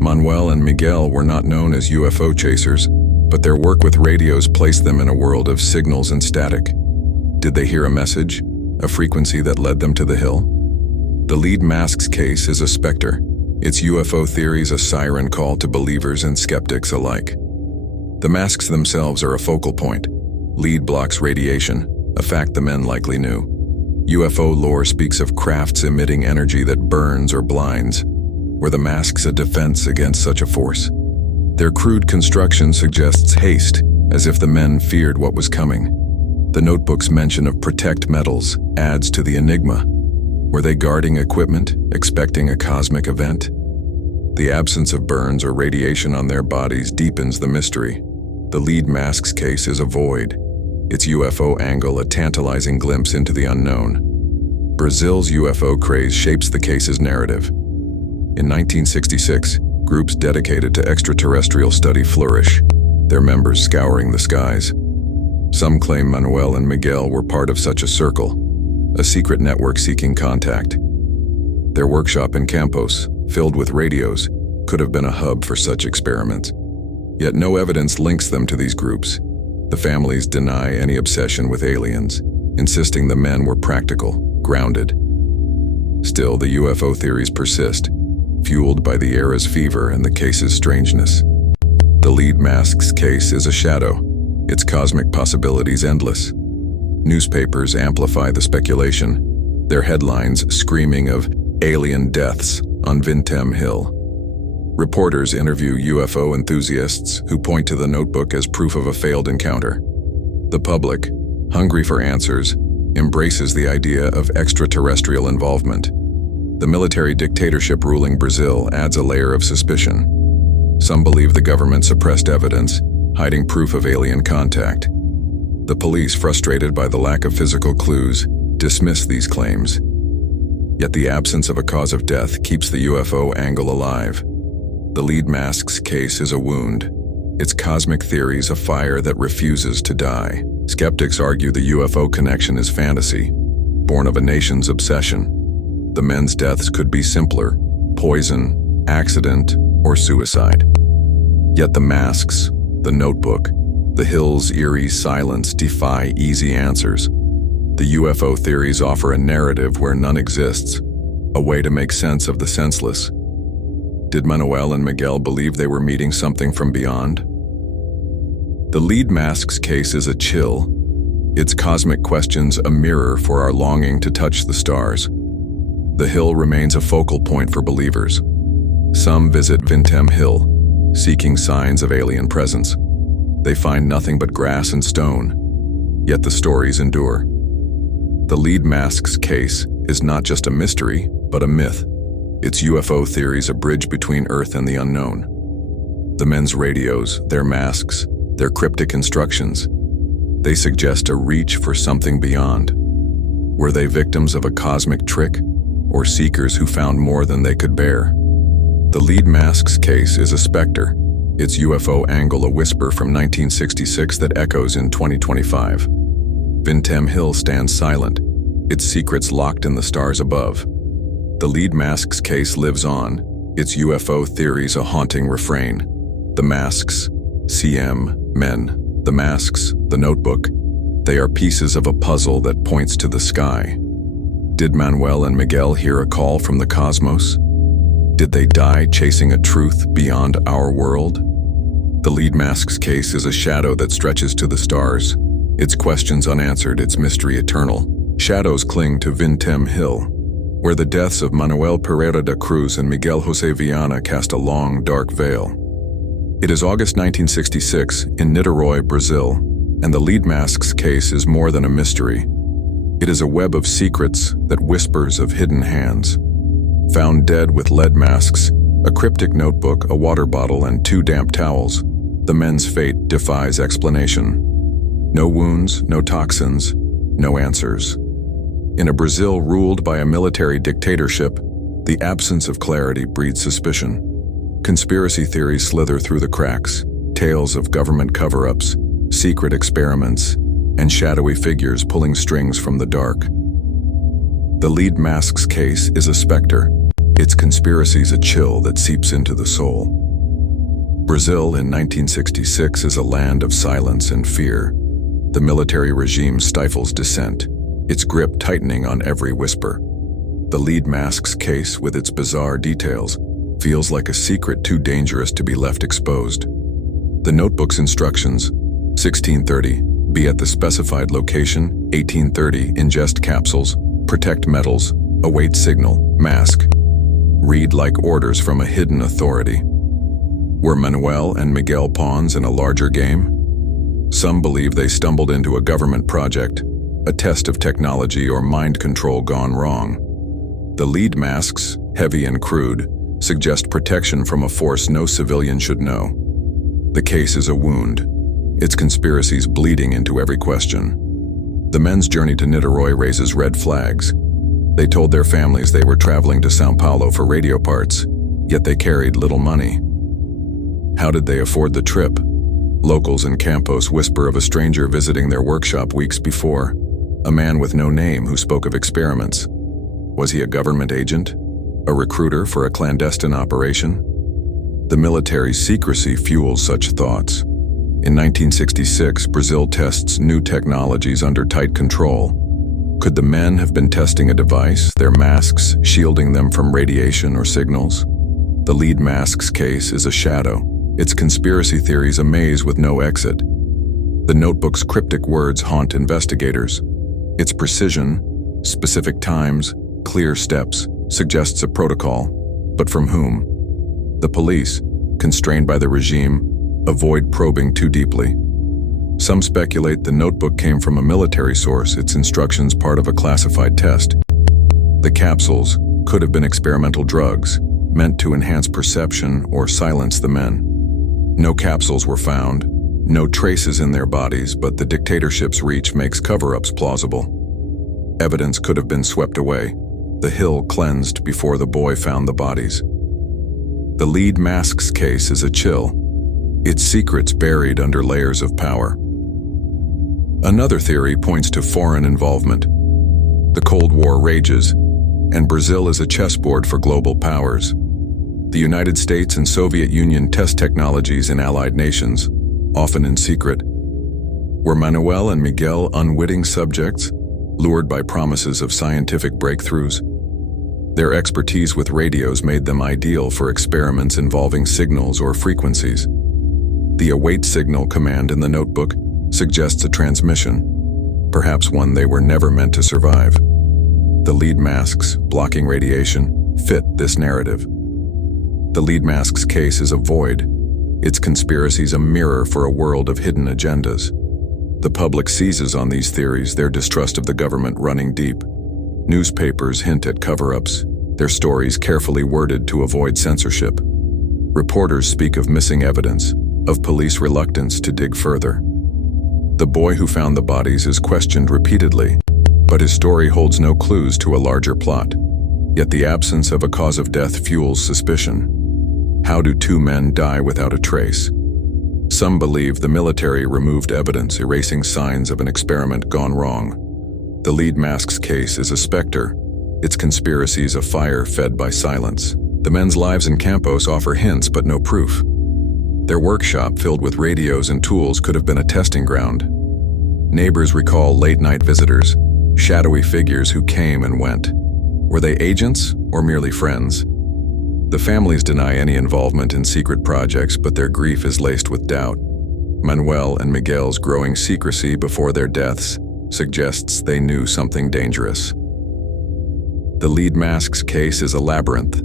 Manuel and Miguel were not known as UFO chasers, but their work with radios placed them in a world of signals and static. Did they hear a message, a frequency that led them to the hill? The lead mask's case is a specter, its UFO theories a siren call to believers and skeptics alike. The masks themselves are a focal point. Lead blocks radiation, a fact the men likely knew. UFO lore speaks of crafts emitting energy that burns or blinds. Were the masks a defense against such a force? Their crude construction suggests haste, as if the men feared what was coming. The notebook's mention of protect metals adds to the enigma. Were they guarding equipment, expecting a cosmic event? The absence of burns or radiation on their bodies deepens the mystery. The lead mask's case is a void, its UFO angle a tantalizing glimpse into the unknown. Brazil's UFO craze shapes the case's narrative. In 1966, groups dedicated to extraterrestrial study flourish, their members scouring the skies. Some claim Manuel and Miguel were part of such a circle, a secret network seeking contact. Their workshop in Campos, filled with radios, could have been a hub for such experiments. Yet no evidence links them to these groups. The families deny any obsession with aliens, insisting the men were practical, grounded. Still, the UFO theories persist, fueled by the era's fever and the case's strangeness. The lead mask's case is a shadow, its cosmic possibilities endless. Newspapers amplify the speculation, their headlines screaming of alien deaths on Vintem Hill. Reporters interview UFO enthusiasts who point to the notebook as proof of a failed encounter. The public, hungry for answers, embraces the idea of extraterrestrial involvement. The military dictatorship ruling Brazil adds a layer of suspicion. Some believe the government suppressed evidence, hiding proof of alien contact. The police, frustrated by the lack of physical clues, dismiss these claims. Yet the absence of a cause of death keeps the UFO angle alive. The lead mask's case is a wound, its cosmic theories a fire that refuses to die. Skeptics argue the UFO connection is fantasy, born of a nation's obsession. The men's deaths could be simpler: poison, accident, or suicide. Yet the masks, the notebook, the hill's eerie silence defy easy answers. The UFO theories offer a narrative where none exists, a way to make sense of the senseless. Did Manuel and Miguel believe they were meeting something from beyond? The lead mask's case is a chill, its cosmic questions a mirror for our longing to touch the stars. The hill remains a focal point for believers. Some visit Vintem Hill, seeking signs of alien presence. They find nothing but grass and stone, yet the stories endure. The lead mask's case is not just a mystery, but a myth. Its UFO theories a bridge between Earth and the unknown. The men's radios, their masks, their cryptic instructions, they suggest a reach for something beyond. Were they victims of a cosmic trick, or seekers who found more than they could bear? The lead mask's case is a specter, its UFO angle a whisper from 1966 that echoes in 2025. Vintem Hill stands silent, its secrets locked in the stars above. The lead mask's case lives on, its UFO theories a haunting refrain. The masks, CM, men, the masks, the notebook, they are pieces of a puzzle that points to the sky. Did Manuel and Miguel hear a call from the cosmos? Did they die chasing a truth beyond our world? The lead mask's case is a shadow that stretches to the stars, its questions unanswered, its mystery eternal. Shadows cling to Vintem Hill, where the deaths of Manuel Pereira da Cruz and Miguel José Viana cast a long, dark veil. It is August 1966 in Niterói, Brazil, and the lead mask's case is more than a mystery. It is a web of secrets that whispers of hidden hands. Found dead with lead masks, a cryptic notebook, a water bottle, and 2 damp towels, the men's fate defies explanation. No wounds, no toxins, no answers. In a Brazil ruled by a military dictatorship, the absence of clarity breeds suspicion. Conspiracy theories slither through the cracks, tales of government cover-ups, secret experiments, and shadowy figures pulling strings from the dark. The lead mask's case is a specter, its conspiracies a chill that seeps into the soul. Brazil in 1966 is a land of silence and fear. The military regime stifles dissent, its grip tightening on every whisper. The lead mask's case, with its bizarre details, feels like a secret too dangerous to be left exposed. The notebook's instructions: 1630, be at the specified location; 1830, ingest capsules, protect metals, await signal, mask. Read like orders from a hidden authority. Were Manuel and Miguel pawns in a larger game? Some believe they stumbled into a government project, a test of technology or mind control gone wrong. The lead masks, heavy and crude, suggest protection from a force no civilian should know. The case is a wound, its conspiracies bleeding into every question. The men's journey to Niterói raises red flags. They told their families they were traveling to São Paulo for radio parts, yet they carried little money. How did they afford the trip? Locals in Campos whisper of a stranger visiting their workshop weeks before, a man with no name who spoke of experiments. Was he a government agent? A recruiter for a clandestine operation? The military's secrecy fuels such thoughts. In 1966, Brazil tests new technologies under tight control. Could the men have been testing a device, their masks shielding them from radiation or signals? The lead mask's case is a shadow, its conspiracy theories a maze with no exit. The notebook's cryptic words haunt investigators. Its precision, specific times, clear steps, suggests a protocol. But from whom? The police, constrained by the regime, avoid probing too deeply. Some speculate the notebook came from a military source, its instructions part of a classified test. The capsules could have been experimental drugs, meant to enhance perception or silence the men. No capsules were found, no traces in their bodies, but the dictatorship's reach makes cover-ups plausible. Evidence could have been swept away, the hill cleansed before the boy found the bodies. The lead mask's case is a chill, its secrets buried under layers of power. Another theory points to foreign involvement. The Cold War rages, and Brazil is a chessboard for global powers. The United States and Soviet Union test technologies in allied nations, often in secret. Were Manuel and Miguel unwitting subjects, lured by promises of scientific breakthroughs? Their expertise with radios made them ideal for experiments involving signals or frequencies. The await signal command in the notebook suggests a transmission, perhaps one they were never meant to survive. The lead masks, blocking radiation, fit this narrative. The lead mask's case is a void, its conspiracies a mirror for a world of hidden agendas. The public seizes on these theories, their distrust of the government running deep. Newspapers hint at cover-ups, their stories carefully worded to avoid censorship. Reporters speak of missing evidence, of police reluctance to dig further. The boy who found the bodies is questioned repeatedly, but his story holds no clues to a larger plot. Yet the absence of a cause of death fuels suspicion. How do two men die without a trace? Some believe the military removed evidence, erasing signs of an experiment gone wrong. The lead mask's case is a specter, its conspiracies a fire fed by silence. The men's lives in Campos offer hints but no proof. Their workshop, filled with radios and tools, could have been a testing ground. Neighbors recall late-night visitors, shadowy figures who came and went. Were they agents or merely friends? The families deny any involvement in secret projects, but their grief is laced with doubt. Manuel and Miguel's growing secrecy before their deaths suggests they knew something dangerous. The lead mask's case is a labyrinth,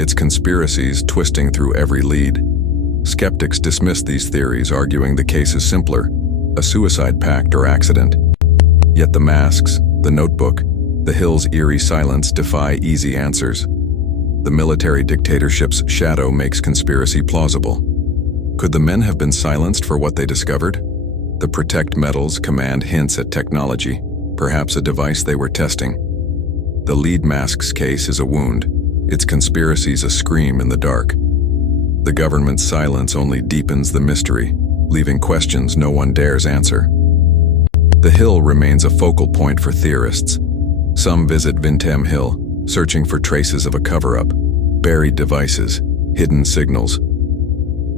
its conspiracies twisting through every lead. Skeptics dismiss these theories, arguing the case is simpler, a suicide pact or accident. Yet the masks, the notebook, the hill's eerie silence defy easy answers. The military dictatorship's shadow makes conspiracy plausible. Could the men have been silenced for what they discovered? The protect metals command hints at technology, perhaps a device they were testing. The lead mask's case is a wound, its conspiracies a scream in the dark. The government's silence only deepens the mystery, leaving questions no one dares answer. The hill remains a focal point for theorists. Some visit Vintem Hill, searching for traces of a cover-up, buried devices, hidden signals.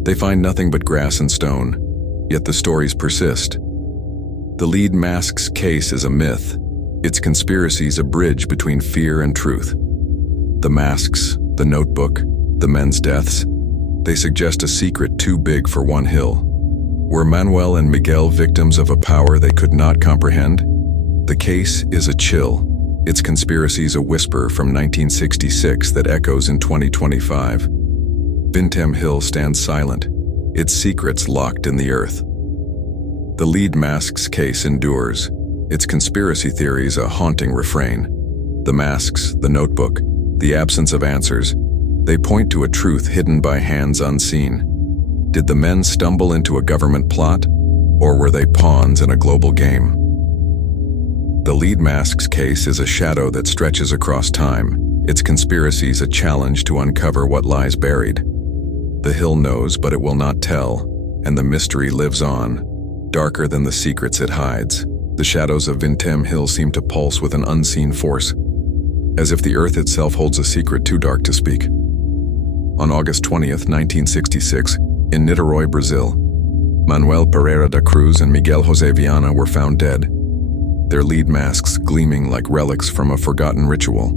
They find nothing but grass and stone, yet the stories persist. The lead mask's case is a myth, its conspiracies a bridge between fear and truth. The masks, the notebook, the men's deaths, they suggest a secret too big for one hill. Were Manuel and Miguel victims of a power they could not comprehend? The case is a chill, its conspiracies a whisper from 1966 that echoes in 2025. Vintem Hill stands silent, its secrets locked in the earth. The lead mask's case endures, its conspiracy theories a haunting refrain. The masks, the notebook, the absence of answers, they point to a truth hidden by hands unseen. Did the men stumble into a government plot, or were they pawns in a global game? The lead mask's case is a shadow that stretches across time, its conspiracies a challenge to uncover what lies buried. The hill knows, but it will not tell, and the mystery lives on, darker than the secrets it hides. The shadows of Vintem Hill seem to pulse with an unseen force, as if the earth itself holds a secret too dark to speak. On August 20th, 1966, in Niterói, Brazil, Manuel Pereira da Cruz and Miguel José Viana were found dead, their lead masks gleaming like relics from a forgotten ritual.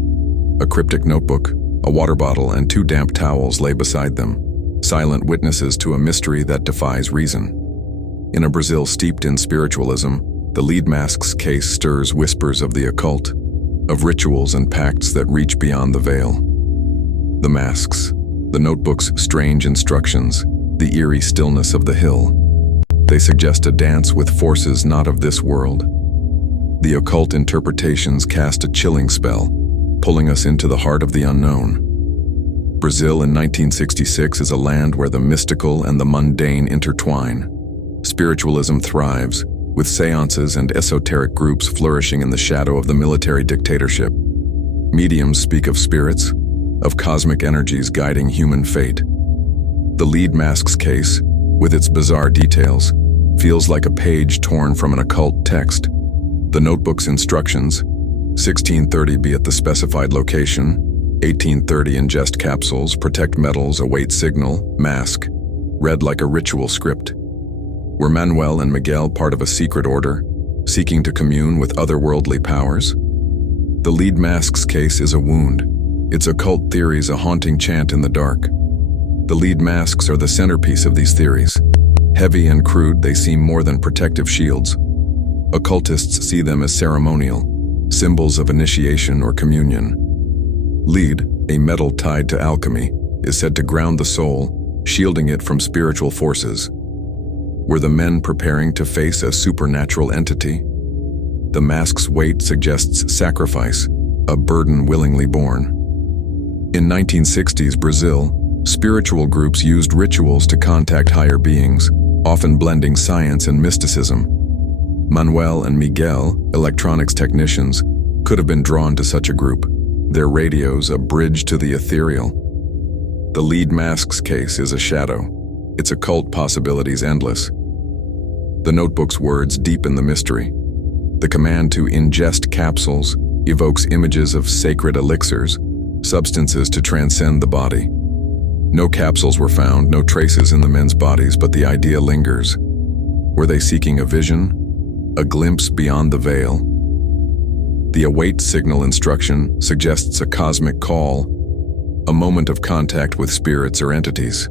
A cryptic notebook, A water bottle and 2 damp towels lay beside them, silent witnesses to a mystery that defies reason. In a Brazil steeped in spiritualism, the lead mask's case stirs whispers of the occult, of rituals and pacts that reach beyond the veil. The masks, the notebook's strange instructions, the eerie stillness of the hill. They suggest a dance with forces not of this world. The occult interpretations cast a chilling spell, pulling us into the heart of the unknown. Brazil in 1966 is a land where the mystical and the mundane intertwine. Spiritualism thrives, with seances and esoteric groups flourishing in the shadow of the military dictatorship. Mediums speak of spirits, of cosmic energies guiding human fate. The lead mask's case, with its bizarre details, feels like a page torn from an occult text. The notebook's instructions, 1630 be at the specified location, 1830 ingest capsules, protect metals, await signal, mask, read like a ritual script. Were Manuel and Miguel part of a secret order, seeking to commune with otherworldly powers? The lead mask's case is a wound, its occult theories a haunting chant in the dark. The lead masks are the centerpiece of these theories. Heavy and crude, they seem more than protective shields. Occultists see them as ceremonial, symbols of initiation or communion. Lead, a metal tied to alchemy, is said to ground the soul, shielding it from spiritual forces. Were the men preparing to face a supernatural entity? The mask's weight suggests sacrifice, a burden willingly borne. In 1960s Brazil, spiritual groups used rituals to contact higher beings, often blending science and mysticism. Manuel and Miguel, electronics technicians, could have been drawn to such a group, their radios a bridge to the ethereal. The lead mask's case is a shadow, its occult possibilities endless. The notebook's words deepen the mystery. The command to ingest capsules evokes images of sacred elixirs, substances to transcend the body. No capsules were found, no traces in the men's bodies, but the idea lingers. Were they seeking a vision? A glimpse beyond the veil? The await signal instruction suggests a cosmic call, a moment of contact with spirits or entities.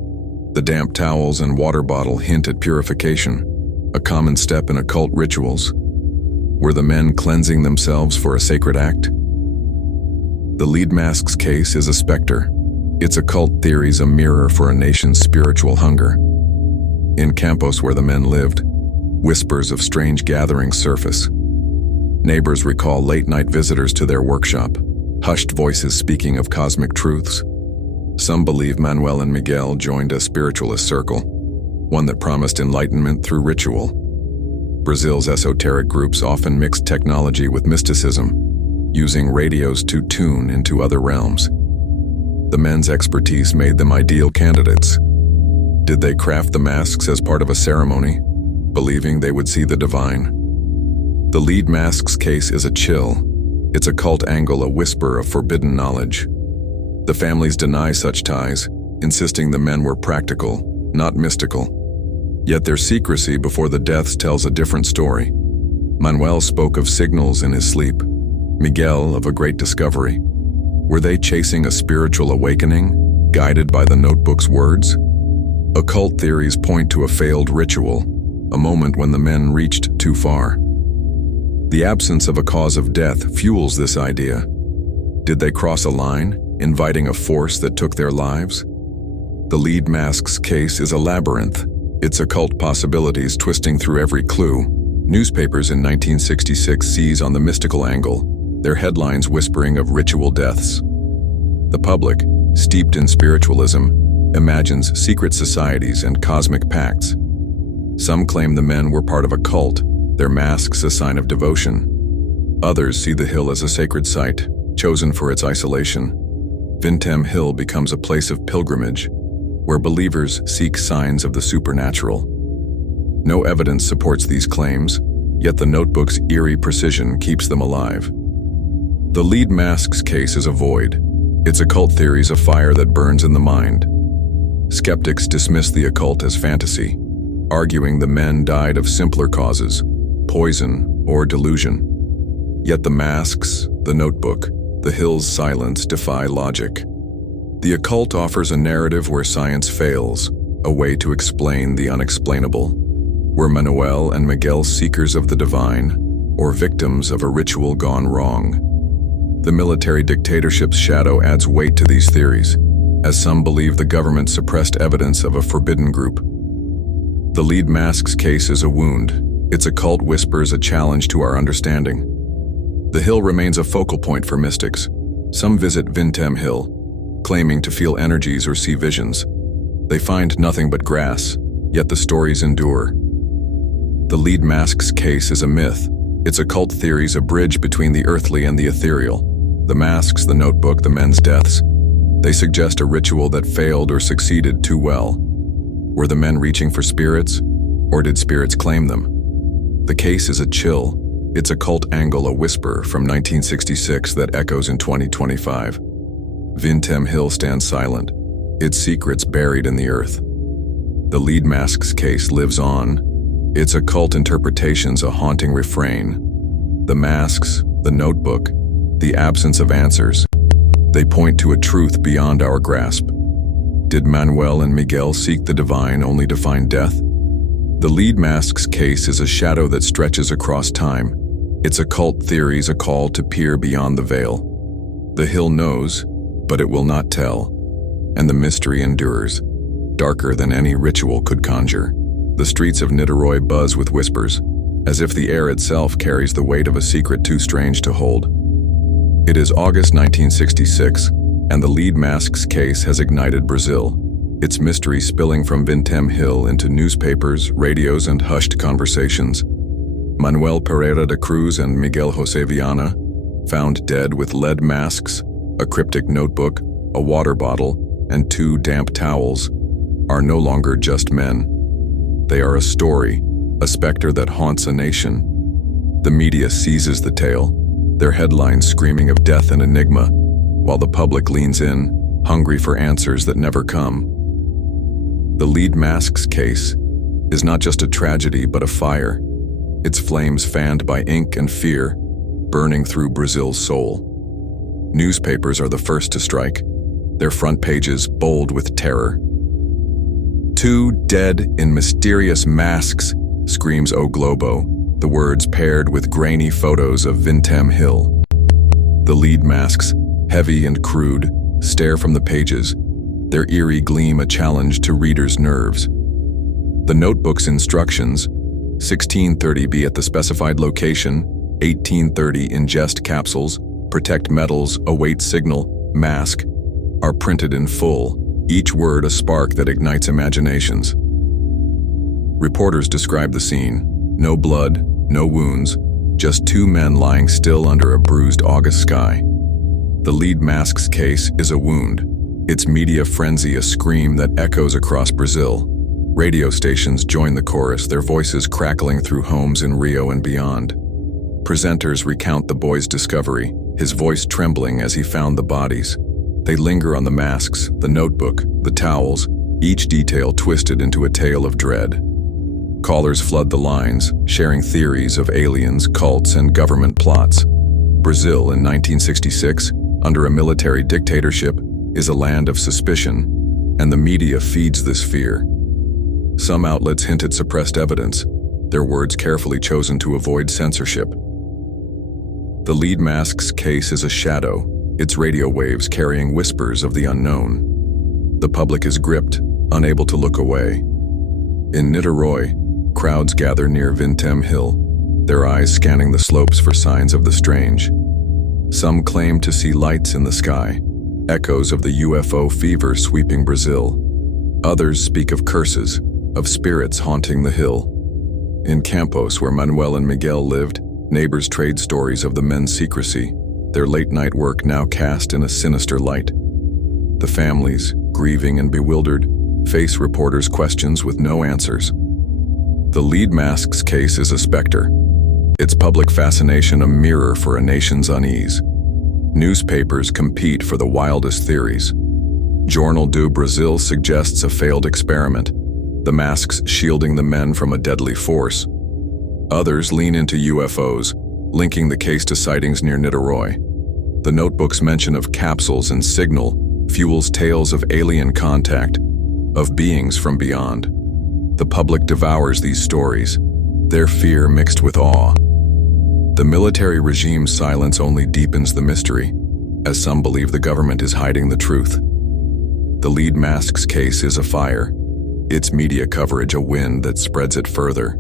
The damp towels and water bottle hint at purification, a common step in occult rituals. Were the men cleansing themselves for a sacred act? The lead mask's case is a specter, its occult theories a mirror for a nation's spiritual hunger. In Campos, where the men lived, whispers of strange gatherings surface. Neighbors recall late-night visitors to their workshop, hushed voices speaking of cosmic truths. Some believe Manuel and Miguel joined a spiritualist circle, one that promised enlightenment through ritual. Brazil's esoteric groups often mixed technology with mysticism, using radios to tune into other realms. The men's expertise made them ideal candidates. Did they craft the masks as part of a ceremony, believing they would see the divine? The lead mask's case is a chill, its occult angle a whisper of forbidden knowledge. The families deny such ties, insisting the men were practical, not mystical. Yet their secrecy before the deaths tells a different story. Manuel spoke of signals in his sleep, Miguel of a great discovery. Were they chasing a spiritual awakening, guided by the notebook's words? Occult theories point to a failed ritual, a moment when the men reached too far. The absence of a cause of death fuels this idea. Did they cross a line, inviting a force that took their lives? The lead mask's case is a labyrinth, its occult possibilities twisting through every clue. Newspapers in 1966 seize on the mystical angle, their headlines whispering of ritual deaths. The public, steeped in spiritualism, imagines secret societies and cosmic pacts. Some claim the men were part of a cult, their masks a sign of devotion. Others see the hill as a sacred site, chosen for its isolation. Vintém Hill becomes a place of pilgrimage, where believers seek signs of the supernatural. No evidence supports these claims, yet the notebook's eerie precision keeps them alive. The lead mask's case is a void, its occult theories a fire that burns in the mind. Skeptics dismiss the occult as fantasy, arguing the men died of simpler causes, poison or delusion. Yet the masks, the notebook, the hill's silence defy logic. The occult offers a narrative where science fails, a way to explain the unexplainable. Were Manuel and Miguel seekers of the divine, or victims of a ritual gone wrong? The military dictatorship's shadow adds weight to these theories, as some believe the government suppressed evidence of a forbidden group. The lead mask's case is a wound. Its occult whispers a challenge to our understanding. The hill remains a focal point for mystics. Some visit Vintem Hill, claiming to feel energies or see visions. They find nothing but grass, yet the stories endure. The lead mask's case is a myth. Its occult theories a bridge between the earthly and the ethereal. The masks, the notebook, the men's deaths. They suggest a ritual that failed or succeeded too well. Were the men reaching for spirits, or did spirits claim them? The case is a chill, its occult angle a whisper from 1966 that echoes in 2025. Vintem Hill stands silent, its secrets buried in the earth. The lead mask's case lives on, its occult interpretations a haunting refrain. The masks, the notebook, the absence of answers. They point to a truth beyond our grasp. Did Manuel and Miguel seek the divine only to find death? The lead mask's case is a shadow that stretches across time. Its occult theories a call to peer beyond the veil. The hill knows, but it will not tell. And the mystery endures, darker than any ritual could conjure. The streets of Niterói buzz with whispers, as if the air itself carries the weight of a secret too strange to hold. It is August 1966, and the lead mask's case has ignited Brazil, its mystery spilling from Vintem Hill into newspapers, radios, and hushed conversations. Manuel Pereira da Cruz and Miguel José Viana, found dead with lead masks, a cryptic notebook, a water bottle, and 2 damp towels, are no longer just men. They are a story, a specter that haunts a nation. The media seizes the tale, their headlines screaming of death and enigma, while the public leans in, hungry for answers that never come. The lead mask's case is not just a tragedy but a fire, its flames fanned by ink and fear, burning through Brazil's soul. Newspapers are the first to strike, their front pages bold with terror. 2 dead in mysterious masks, screams O Globo, the words paired with grainy photos of Vintem Hill. The lead masks, heavy and crude, stare from the pages, their eerie gleam a challenge to readers' nerves. The notebook's instructions, 1630 be at the specified location, 1830 ingest capsules, protect metals, await signal, mask, are printed in full, each word a spark that ignites imaginations. Reporters describe the scene. No blood, no wounds, just 2 men lying still under a bruised August sky. The lead mask's case is a wound, its media frenzy a scream that echoes across Brazil. Radio stations join the chorus, their voices crackling through homes in Rio and beyond. Presenters recount the boy's discovery, his voice trembling as he found the bodies. They linger on the masks, the notebook, the towels, each detail twisted into a tale of dread. Callers flood the lines, sharing theories of aliens, cults, and government plots. Brazil in 1966, under a military dictatorship, is a land of suspicion, and the media feeds this fear. Some outlets hint at suppressed evidence, their words carefully chosen to avoid censorship. The lead mask's case is a shadow, its radio waves carrying whispers of the unknown. The public is gripped, unable to look away. In Niterói, crowds gather near Vintem Hill, their eyes scanning the slopes for signs of the strange. Some claim to see lights in the sky, echoes of the UFO fever sweeping Brazil. Others speak of curses, of spirits haunting the hill. In Campos, where Manuel and Miguel lived, neighbors trade stories of the men's secrecy, their late-night work now cast in a sinister light. The families, grieving and bewildered, face reporters' questions with no answers. The lead mask's case is a specter, its public fascination a mirror for a nation's unease. Newspapers compete for the wildest theories. Jornal do Brasil suggests a failed experiment, the masks shielding the men from a deadly force. Others lean into UFOs, linking the case to sightings near Niterói. The notebook's mention of capsules and signal fuels tales of alien contact, of beings from beyond. The public devours these stories, their fear mixed with awe. The military regime's silence only deepens the mystery, as some believe the government is hiding the truth. The lead mask's case is a fire, its media coverage a wind that spreads it further.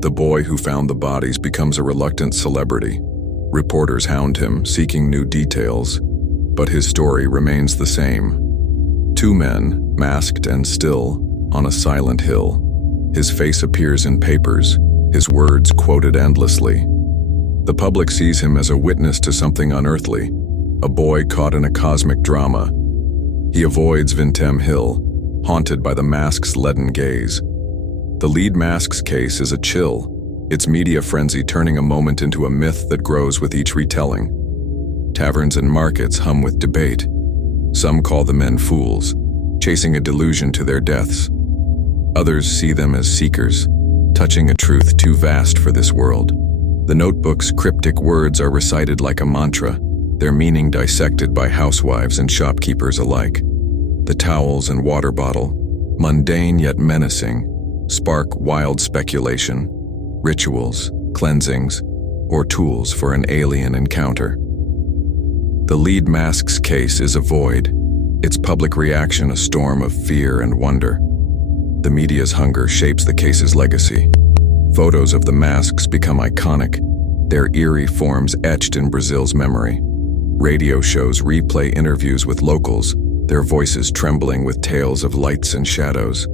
The boy who found the bodies becomes a reluctant celebrity. Reporters hound him, seeking new details, but his story remains the same. Two men, masked and still, on a silent hill. His face appears in papers, his words quoted endlessly. The public sees him as a witness to something unearthly, a boy caught in a cosmic drama. He avoids Vintem Hill, haunted by the mask's leaden gaze. The lead mask's case is a chill, its media frenzy turning a moment into a myth that grows with each retelling. Taverns and markets hum with debate. Some call the men fools, chasing a delusion to their deaths. Others see them as seekers, touching a truth too vast for this world. The notebook's cryptic words are recited like a mantra, their meaning dissected by housewives and shopkeepers alike. The towels and water bottle, mundane yet menacing, spark wild speculation, rituals, cleansings, or tools for an alien encounter. The lead mask's case is a void, its public reaction a storm of fear and wonder. The media's hunger shapes the case's legacy. Photos of the masks become iconic, their eerie forms etched in Brazil's memory. Radio shows replay interviews with locals, their voices trembling with tales of lights and shadows.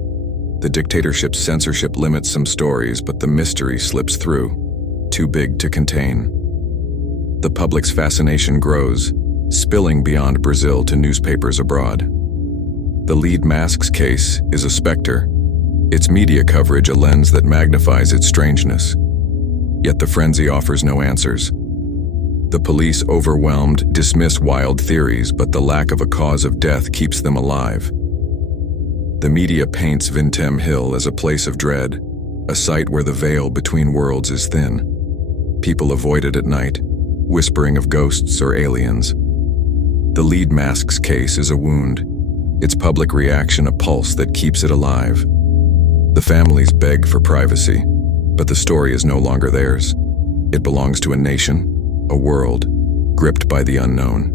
The dictatorship's censorship limits some stories, but the mystery slips through, too big to contain. The public's fascination grows, spilling beyond Brazil to newspapers abroad. The lead mask's case is a specter, its media coverage a lens that magnifies its strangeness. Yet the frenzy offers no answers. The police, overwhelmed, dismiss wild theories, but the lack of a cause of death keeps them alive. The media paints Vintem Hill as a place of dread, a site where the veil between worlds is thin. People avoid it at night, whispering of ghosts or aliens. The lead mask's case is a wound, its public reaction a pulse that keeps it alive. The families beg for privacy, but the story is no longer theirs. It belongs to a nation, a world, gripped by the unknown.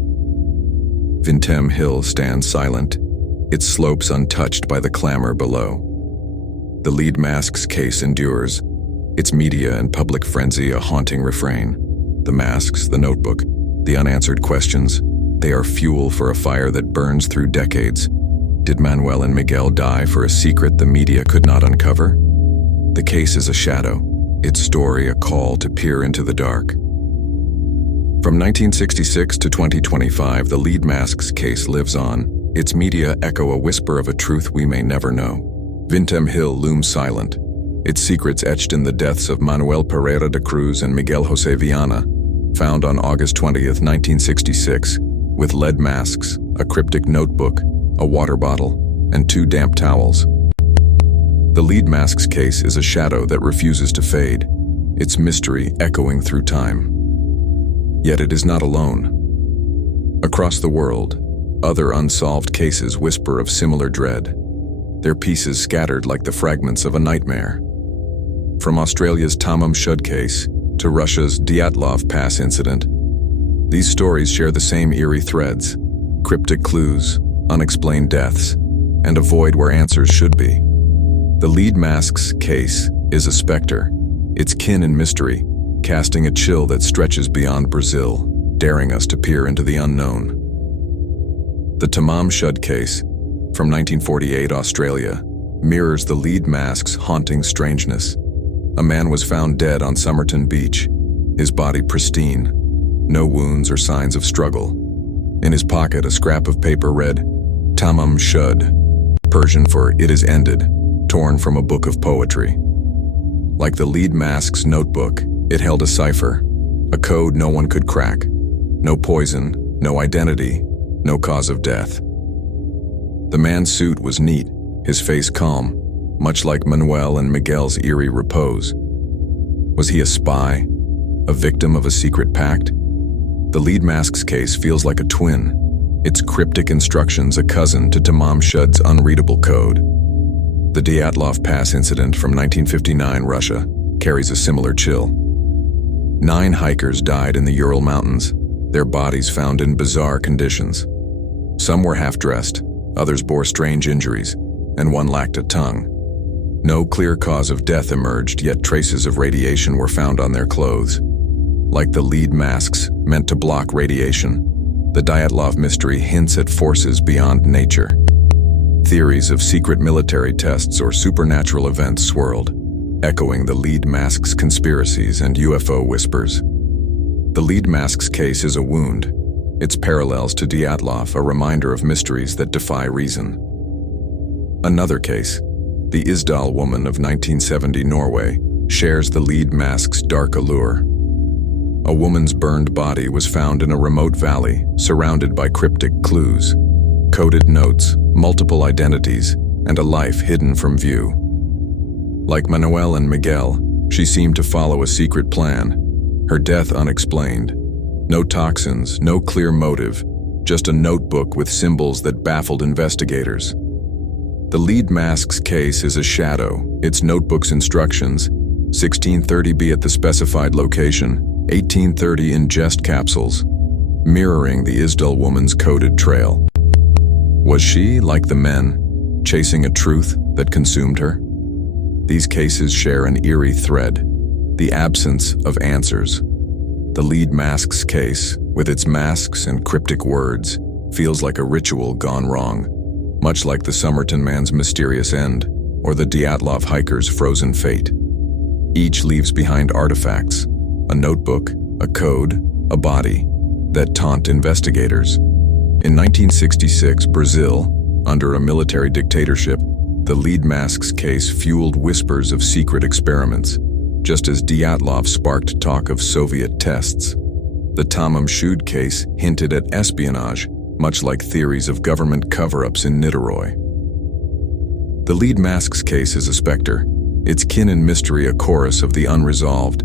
Vintem Hill stands silent, its slopes untouched by the clamor below. The lead mask's case endures, its media and public frenzy a haunting refrain. The masks, the notebook, the unanswered questions, they are fuel for a fire that burns through decades. Did Manuel and Miguel die for a secret the media could not uncover? The case is a shadow, its story a call to peer into the dark. From 1966 to 2025, the lead mask's case lives on, its media echo a whisper of a truth we may never know. Vintem Hill looms silent, its secrets etched in the deaths of Manuel Pereira da Cruz and Miguel José Viana, found on August 20th, 1966, with lead masks, a cryptic notebook, a water bottle, and 2 damp towels. The lead mask's case is a shadow that refuses to fade, its mystery echoing through time. Yet it is not alone. Across the world, other unsolved cases whisper of similar dread, their pieces scattered like the fragments of a nightmare. From Australia's Tamam Shud case to Russia's Dyatlov Pass incident, these stories share the same eerie threads, cryptic clues, unexplained deaths, and a void where answers should be. The lead mask's case is a specter, its kin in mystery, casting a chill that stretches beyond Brazil, daring us to peer into the unknown. The Tamam Shud case, from 1948 Australia, mirrors the lead mask's haunting strangeness. A man was found dead on Somerton Beach, his body pristine, no wounds or signs of struggle. In his pocket, a scrap of paper read, Tamam Shud, Persian for "it is ended," torn from a book of poetry. Like the lead mask's notebook, it held a cipher, a code no one could crack. No poison, no identity, no cause of death. The man's suit was neat, his face calm, much like Manuel and Miguel's eerie repose. Was he a spy, a victim of a secret pact? The lead mask's case feels like a twin, its cryptic instructions a cousin to Tamam Shud's unreadable code. The Dyatlov Pass incident from 1959 Russia carries a similar chill. 9 hikers died in the Ural Mountains, their bodies found in bizarre conditions. Some were half-dressed, others bore strange injuries, and one lacked a tongue. No clear cause of death emerged, yet traces of radiation were found on their clothes. Like the lead masks meant to block radiation, the Dyatlov mystery hints at forces beyond nature. Theories of secret military tests or supernatural events swirled, echoing the lead masks' conspiracies and UFO whispers. The lead masks case is a wound, its parallels to Dyatlov a reminder of mysteries that defy reason. Another case, the Isdal woman of 1970 Norway, shares the lead mask's dark allure. A woman's burned body was found in a remote valley, surrounded by cryptic clues, coded notes, multiple identities, and a life hidden from view. Like Manuel and Miguel, she seemed to follow a secret plan, her death unexplained. No toxins, no clear motive, just a notebook with symbols that baffled investigators. The lead mask's case is a shadow, its notebook's instructions, 1630 be at the specified location, 1830 ingest capsules, mirroring the Isdal woman's coded trail. Was she, like the men, chasing a truth that consumed her? These cases share an eerie thread, the absence of answers. The lead mask's case, with its masks and cryptic words, feels like a ritual gone wrong, much like the Somerton man's mysterious end or the Dyatlov hiker's frozen fate. Each leaves behind artifacts, a notebook, a code, a body, that taunt investigators. In 1966, Brazil, under a military dictatorship, the lead mask's case fueled whispers of secret experiments, just as Dyatlov sparked talk of Soviet tests. The Tamam Shud case hinted at espionage, much like theories of government cover-ups in Niterói. The lead mask's case is a specter, its kin and mystery a chorus of the unresolved.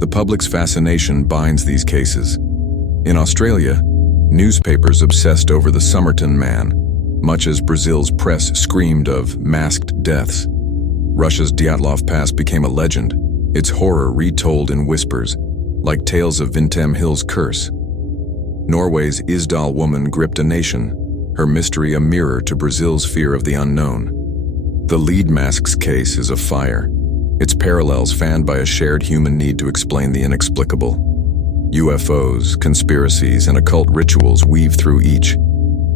The public's fascination binds these cases. In Australia, newspapers obsessed over the Somerton man, much as Brazil's press screamed of masked deaths. Russia's Dyatlov Pass became a legend, its horror retold in whispers, like tales of Vintem Hill's curse. Norway's Isdal woman gripped a nation, her mystery a mirror to Brazil's fear of the unknown. The lead mask's case is a fire, its parallels fanned by a shared human need to explain the inexplicable. UFOs, conspiracies, and occult rituals weave through each,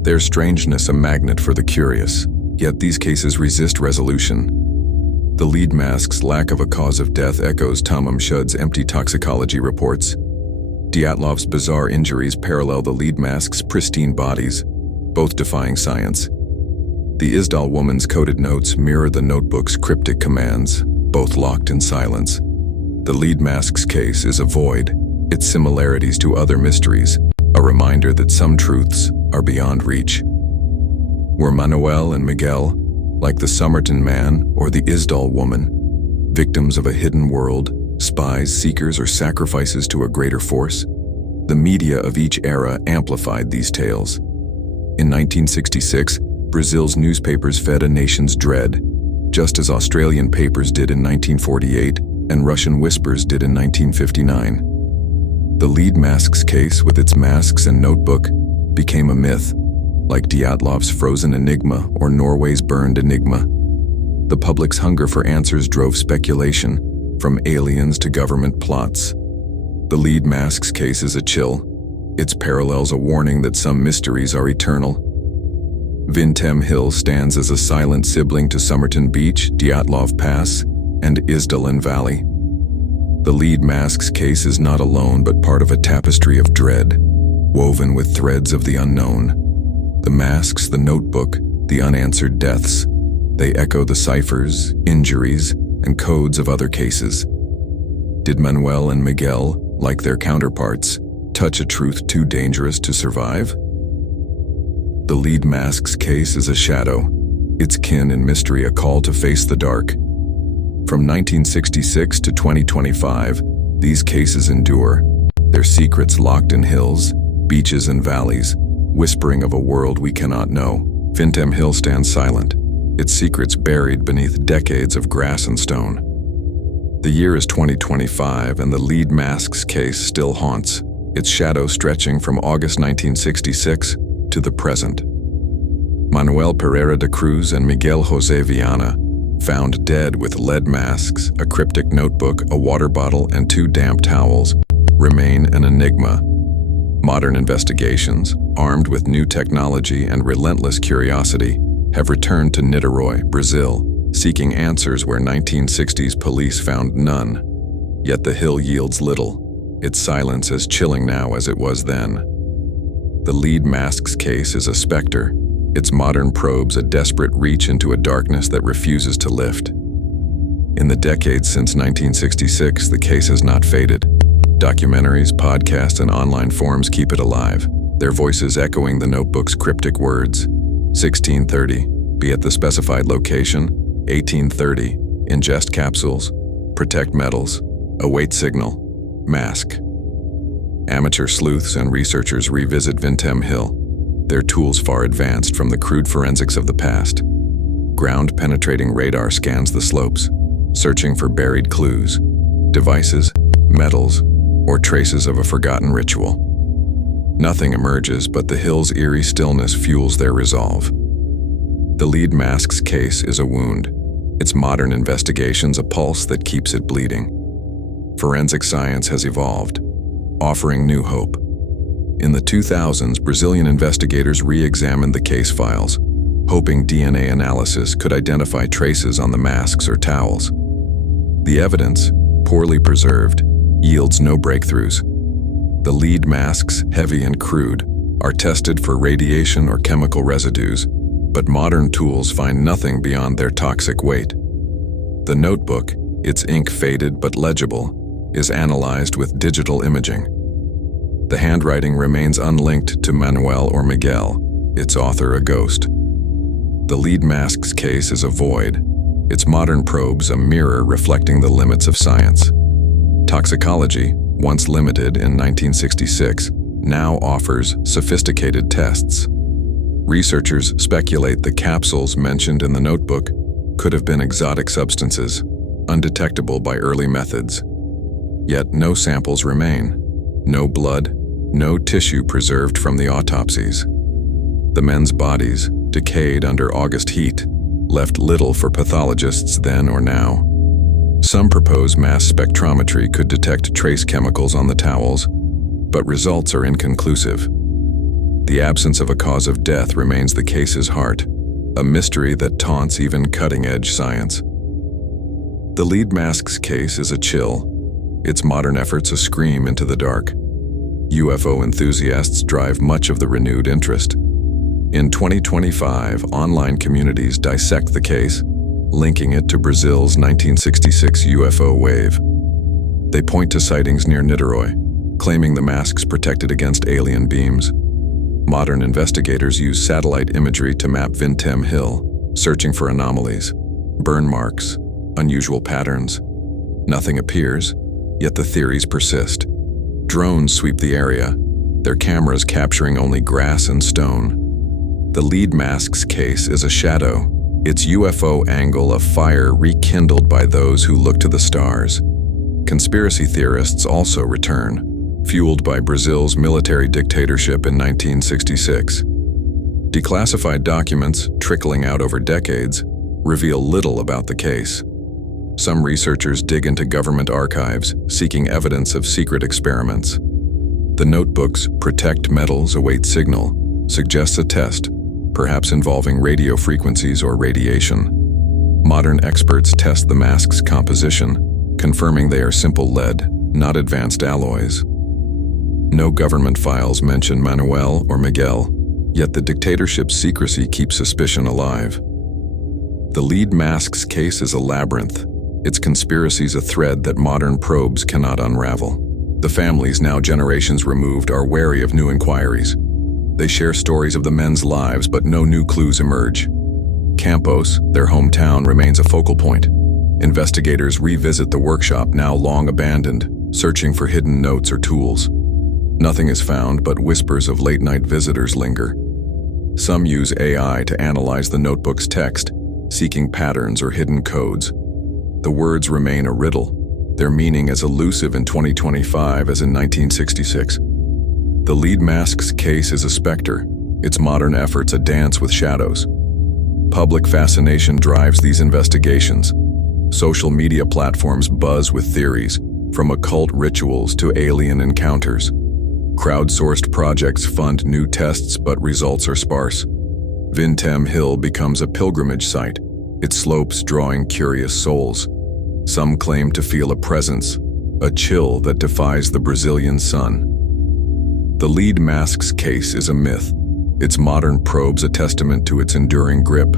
their strangeness a magnet for the curious, yet these cases resist resolution. The lead mask's lack of a cause of death echoes Tamam Shud's empty toxicology reports. Dyatlov's bizarre injuries parallel the lead mask's pristine bodies, both defying science. The Isdal woman's coded notes mirror the notebook's cryptic commands, both locked in silence. The lead mask's case is a void, its similarities to other mysteries, a reminder that some truths are beyond reach. Were Manuel and Miguel, like the Somerton man or the Isdal woman, victims of a hidden world, spies, seekers, or sacrifices to a greater force? The media of each era amplified these tales. In 1966, Brazil's newspapers fed a nation's dread, just as Australian papers did in 1948 and Russian whispers did in 1959. The lead mask's case, with its masks and notebook, became a myth, like Dyatlov's frozen enigma or Norway's burned enigma. The public's hunger for answers drove speculation, from aliens to government plots. The lead mask's case is a chill, its parallels a warning that some mysteries are eternal. Vintem Hill stands as a silent sibling to Somerton Beach, Dyatlov Pass, and Isdalen Valley. The lead mask's case is not alone but part of a tapestry of dread, woven with threads of the unknown. The masks, the notebook, the unanswered deaths, they echo the ciphers, injuries, and codes of other cases. Did Manuel and Miguel, like their counterparts, touch a truth too dangerous to survive? The lead mask's case is a shadow, its kin and mystery a call to face the dark. From 1966 to 2025, these cases endure, their secrets locked in hills, beaches, and valleys, whispering of a world we cannot know. Vintém Hill stands silent, its secrets buried beneath decades of grass and stone. The year is 2025 and the lead masks case still haunts, its shadow stretching from August 1966 to the present. Manuel Pereira de Cruz and Miguel José Viana, found dead with lead masks, a cryptic notebook, a water bottle, and 2 damp towels, remain an enigma. Modern investigations, armed with new technology and relentless curiosity, have returned to Niterói, Brazil, seeking answers where 1960s police found none. Yet the hill yields little, its silence as chilling now as it was then. The lead masks case is a specter, its modern probes a desperate reach into a darkness that refuses to lift. In the decades since 1966, the case has not faded. Documentaries, podcasts, and online forums keep it alive, their voices echoing the notebook's cryptic words. 1630, be at the specified location. 1830, ingest capsules. Protect metals. Await signal. Mask. Amateur sleuths and researchers revisit Vintém Hill, their tools far advanced from the crude forensics of the past. Ground-penetrating radar scans the slopes, searching for buried clues, devices, metals, or traces of a forgotten ritual. Nothing emerges, but the hill's eerie stillness fuels their resolve. The lead mask's case is a wound, its modern investigations a pulse that keeps it bleeding. Forensic science has evolved, offering new hope. In the 2000s, Brazilian investigators re-examined the case files, hoping DNA analysis could identify traces on the masks or towels. The evidence, poorly preserved, yields no breakthroughs. The lead masks, heavy and crude, are tested for radiation or chemical residues, but modern tools find nothing beyond their toxic weight. The notebook, its ink faded but legible, is analyzed with digital imaging. The handwriting remains unlinked to Manuel or Miguel, its author a ghost. The lead mask's case is a void, its modern probes a mirror reflecting the limits of science. Toxicology, once limited in 1966, now offers sophisticated tests. Researchers speculate the capsules mentioned in the notebook could have been exotic substances, undetectable by early methods. Yet no samples remain. No blood, no tissue preserved from the autopsies. The men's bodies, decayed under August heat, left little for pathologists then or now. Some propose mass spectrometry could detect trace chemicals on the towels, but results are inconclusive. The absence of a cause of death remains the case's heart, a mystery that taunts even cutting-edge science. The lead mask's case is a chill, its modern efforts a scream into the dark. UFO enthusiasts drive much of the renewed interest. In 2025, online communities dissect the case, linking it to Brazil's 1966 UFO wave. They point to sightings near Niterói, claiming the masks protected against alien beams. Modern investigators use satellite imagery to map Vintém Hill, searching for anomalies, burn marks, unusual patterns. Nothing appears, yet the theories persist. Drones sweep the area, their cameras capturing only grass and stone. The lead mask's case is a shadow, its UFO angle a fire rekindled by those who look to the stars. Conspiracy theorists also return, fueled by Brazil's military dictatorship in 1966. Declassified documents, trickling out over decades, reveal little about the case. Some researchers dig into government archives, seeking evidence of secret experiments. The notebook's "Protect Metals, Await Signal" suggests a test, perhaps involving radio frequencies or radiation. Modern experts test the mask's composition, confirming they are simple lead, not advanced alloys. No government files mention Manuel or Miguel, yet the dictatorship's secrecy keeps suspicion alive. The lead mask's case is a labyrinth, its conspiracies a thread that modern probes cannot unravel. The families, now generations removed, are wary of new inquiries. They share stories of the men's lives, but no new clues emerge. Campos, their hometown, remains a focal point. Investigators revisit the workshop, now long abandoned, searching for hidden notes or tools. Nothing is found, but whispers of late-night visitors linger. Some use AI to analyze the notebook's text, seeking patterns or hidden codes. The words remain a riddle, their meaning as elusive in 2025 as in 1966. The lead mask's case is a specter, its modern efforts a dance with shadows. Public fascination drives these investigations. Social media platforms buzz with theories, from occult rituals to alien encounters. Crowdsourced projects fund new tests, but results are sparse. Vintem Hill becomes a pilgrimage site, its slopes drawing curious souls. Some claim to feel a presence, a chill that defies the Brazilian sun. The lead mask's case is a myth, its modern probes a testament to its enduring grip.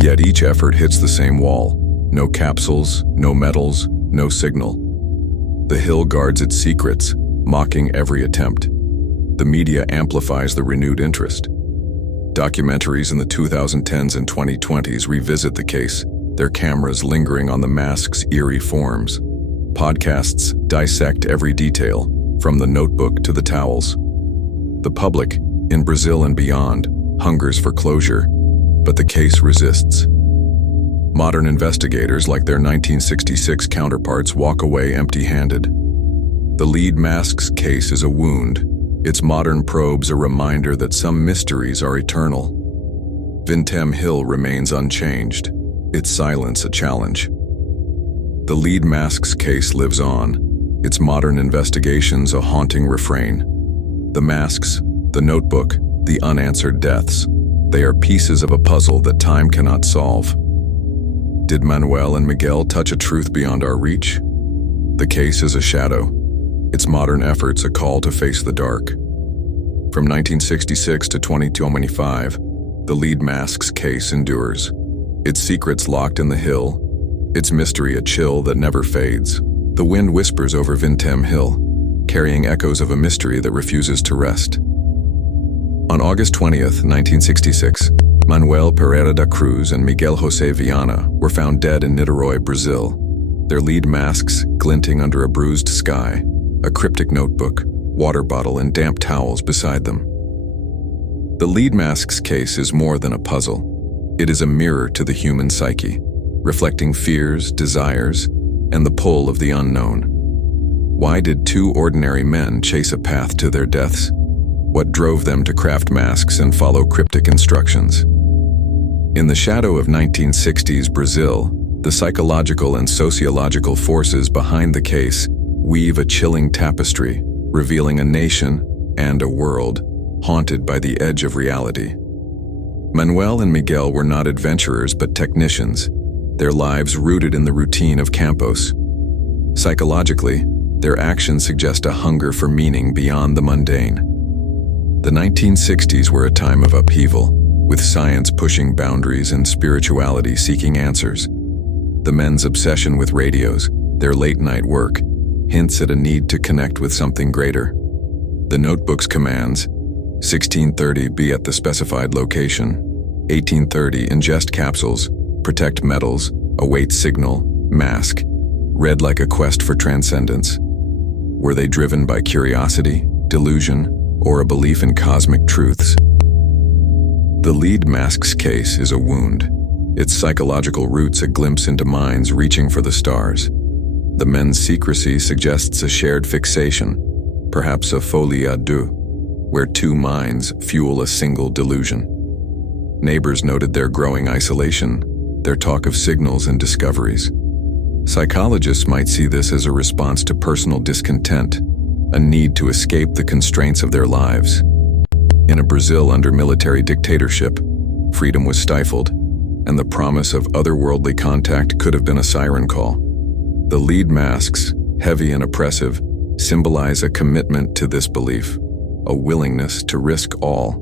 Yet each effort hits the same wall. No capsules, no metals, no signal. The hill guards its secrets, mocking every attempt. The media amplifies the renewed interest. Documentaries in the 2010s and 2020s revisit the case, their cameras lingering on the mask's eerie forms. Podcasts dissect every detail, from the notebook to the towels. The public, in Brazil and beyond, hungers for closure, but the case resists. Modern investigators, like their 1966 counterparts, walk away empty-handed. The lead mask's case is a wound, its modern probes a reminder that some mysteries are eternal. Vintem Hill remains unchanged, its silence a challenge. The lead mask's case lives on, its modern investigations a haunting refrain. The masks, the notebook, the unanswered deaths, they are pieces of a puzzle that time cannot solve. Did Manuel and Miguel touch a truth beyond our reach? The case is a shadow, its modern efforts a call to face the dark. From 1966 to 2025, the lead mask's case endures. Its secrets locked in the hill, its mystery a chill that never fades. The wind whispers over Vintem Hill, carrying echoes of a mystery that refuses to rest. On August 20th, 1966, Manuel Pereira da Cruz and Miguel José Viana were found dead in Niterói, Brazil, their lead masks glinting under a bruised sky, a cryptic notebook, water bottle, and damp towels beside them. The lead mask's case is more than a puzzle. It is a mirror to the human psyche, reflecting fears, desires, and the pull of the unknown. Why did two ordinary men chase a path to their deaths? What drove them to craft masks and follow cryptic instructions? In the shadow of 1960s Brazil, the psychological and sociological forces behind the case weave a chilling tapestry, revealing a nation and a world haunted by the edge of reality. Manuel and Miguel were not adventurers but technicians, their lives rooted in the routine of Campos. Psychologically, their actions suggest a hunger for meaning beyond the mundane. The 1960s were a time of upheaval, with science pushing boundaries and spirituality seeking answers. The men's obsession with radios, their late-night work, hints at a need to connect with something greater. The notebook's commands, 1630 be at the specified location, 1830 ingest capsules, protect metals, await signal, mask, read like a quest for transcendence. Were they driven by curiosity, delusion, or a belief in cosmic truths? The lead mask's case is a wound, its psychological roots a glimpse into minds reaching for the stars. The men's secrecy suggests a shared fixation, perhaps a folie à deux, where two minds fuel a single delusion. Neighbors noted their growing isolation, their talk of signals and discoveries. Psychologists might see this as a response to personal discontent, a need to escape the constraints of their lives. In a Brazil under military dictatorship, freedom was stifled, and the promise of otherworldly contact could have been a siren call. The lead masks, heavy and oppressive, symbolize a commitment to this belief, a willingness to risk all.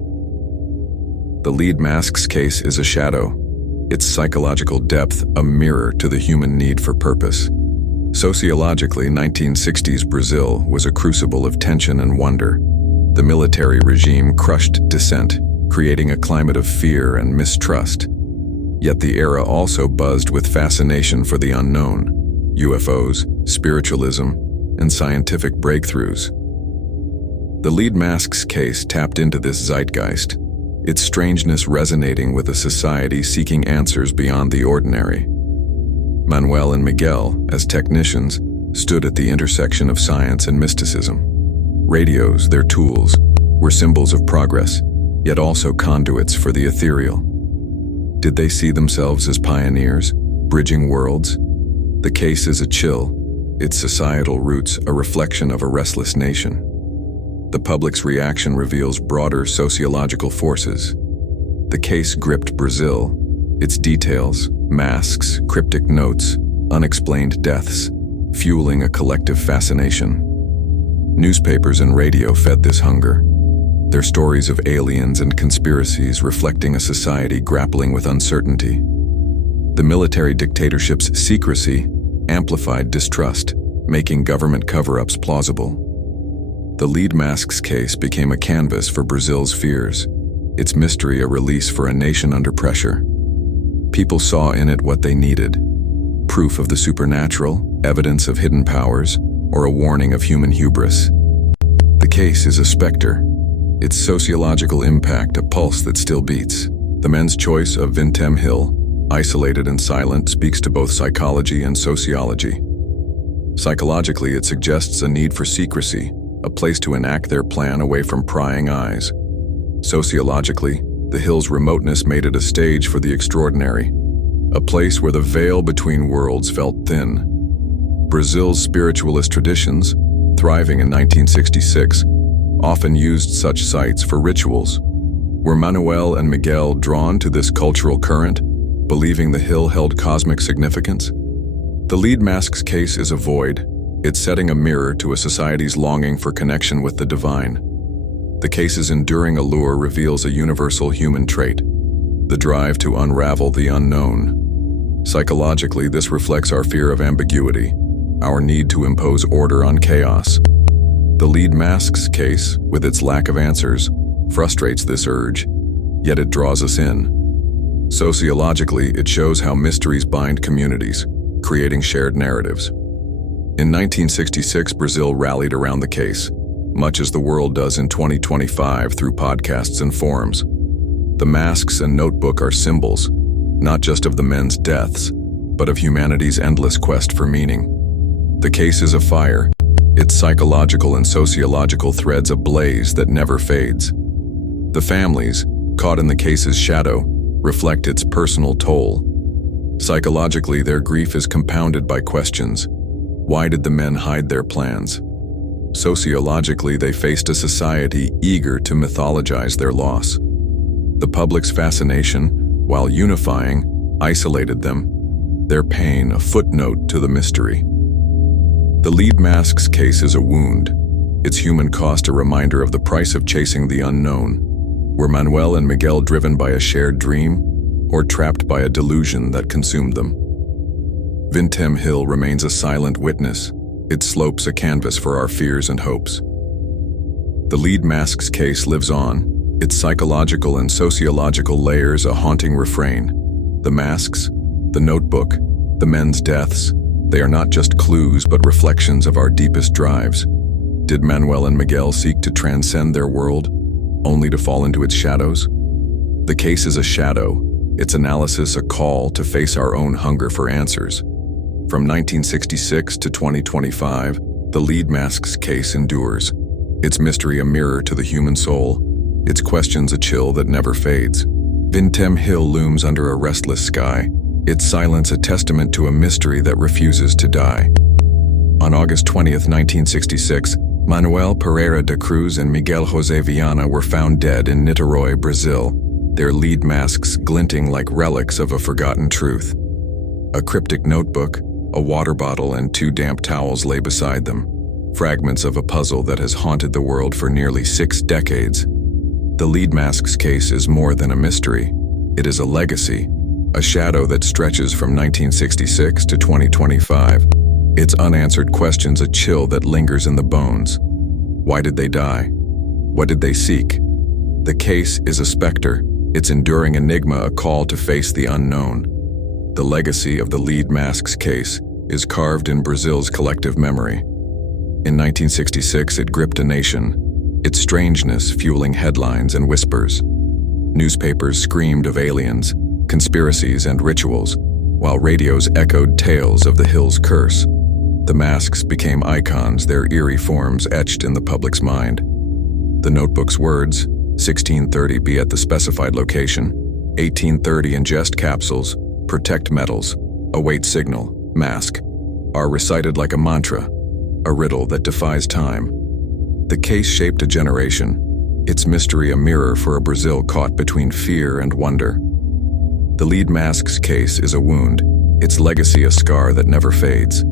The lead mask's case is a shadow, its psychological depth a mirror to the human need for purpose. Sociologically, 1960s Brazil was a crucible of tension and wonder. The military regime crushed dissent, creating a climate of fear and mistrust. Yet the era also buzzed with fascination for the unknown, UFOs, spiritualism, and scientific breakthroughs. The lead masks case tapped into this zeitgeist, its strangeness resonating with a society seeking answers beyond the ordinary. Manuel and Miguel, as technicians, stood at the intersection of science and mysticism. Radios, their tools, were symbols of progress, yet also conduits for the ethereal. Did they see themselves as pioneers, bridging worlds? The case is a chill, its societal roots a reflection of a restless nation. The public's reaction reveals broader sociological forces. The case gripped Brazil, its details, masks, cryptic notes, unexplained deaths, fueling a collective fascination. Newspapers and radio fed this hunger, their stories of aliens and conspiracies reflecting a society grappling with uncertainty. The military dictatorship's secrecy amplified distrust, making government cover-ups plausible. The lead masks case became a canvas for Brazil's fears, its mystery a release for a nation under pressure. People saw in it what they needed: proof of the supernatural, evidence of hidden powers, or a warning of human hubris. The case is a specter, its sociological impact a pulse that still beats. The men's choice of Vintém Hill, isolated and silent, speaks to both psychology and sociology. Psychologically, it suggests a need for secrecy, a place to enact their plan away from prying eyes. Sociologically, the hill's remoteness made it a stage for the extraordinary, a place where the veil between worlds felt thin. Brazil's spiritualist traditions, thriving in 1966, often used such sites for rituals. Were Manuel and Miguel drawn to this cultural current, believing the hill held cosmic significance? The lead masks case is a void. It's setting a mirror to a society's longing for connection with the divine. The case's enduring allure reveals a universal human trait: the drive to unravel the unknown. Psychologically, this reflects our fear of ambiguity, our need to impose order on chaos. The lead masks case, with its lack of answers, frustrates this urge, yet it draws us in. Sociologically, it shows how mysteries bind communities, creating shared narratives. In 1966, Brazil rallied around the case, much as the world does in 2025 through podcasts and forums. The masks and notebook are symbols, not just of the men's deaths, but of humanity's endless quest for meaning. The case is a fire, its psychological and sociological threads a blaze that never fades. The families, caught in the case's shadow, reflect its personal toll. Psychologically, their grief is compounded by questions. Why did the men hide their plans? Sociologically, they faced a society eager to mythologize their loss. The public's fascination, while unifying, isolated them, their pain a footnote to the mystery. The lead masks case is a wound, its human cost a reminder of the price of chasing the unknown. Were Manuel and Miguel driven by a shared dream, or trapped by a delusion that consumed them? Vintém Hill remains a silent witness, its slopes a canvas for our fears and hopes. The lead masks case lives on, its psychological and sociological layers a haunting refrain. The masks, the notebook, the men's deaths, they are not just clues but reflections of our deepest drives. Did Manuel and Miguel seek to transcend their world, only to fall into its shadows? The case is a shadow, its analysis a call to face our own hunger for answers. From 1966 to 2025, the lead masks case endures, its mystery a mirror to the human soul, its questions a chill that never fades. Vintém Hill looms under a restless sky, its silence a testament to a mystery that refuses to die. On August 20th, 1966, Manuel Pereira da Cruz and Miguel José Viana were found dead in Niterói, Brazil, their lead masks glinting like relics of a forgotten truth. A cryptic notebook, a water bottle, and 2 damp towels lay beside them, fragments of a puzzle that has haunted the world for nearly 6 decades. The lead masks case is more than a mystery. It is a legacy, a shadow that stretches from 1966 to 2025. Its unanswered questions a chill that lingers in the bones. Why did they die? What did they seek? The case is a specter, its enduring enigma a call to face the unknown. The legacy of the lead masks case is carved in Brazil's collective memory. In 1966, it gripped a nation. its strangeness fueling headlines and whispers. Newspapers screamed of aliens, conspiracies, and rituals, while radios echoed tales of the Hill's curse. The masks became icons, their eerie forms etched in the public's mind. The notebook's words, 1630 be at the specified location, 1830 ingest capsules, protect metals, await signal, mask, are recited like a mantra, a riddle that defies time. The case shaped a generation, its mystery a mirror for a Brazil caught between fear and wonder. The lead mask's case is a wound, its legacy a scar that never fades.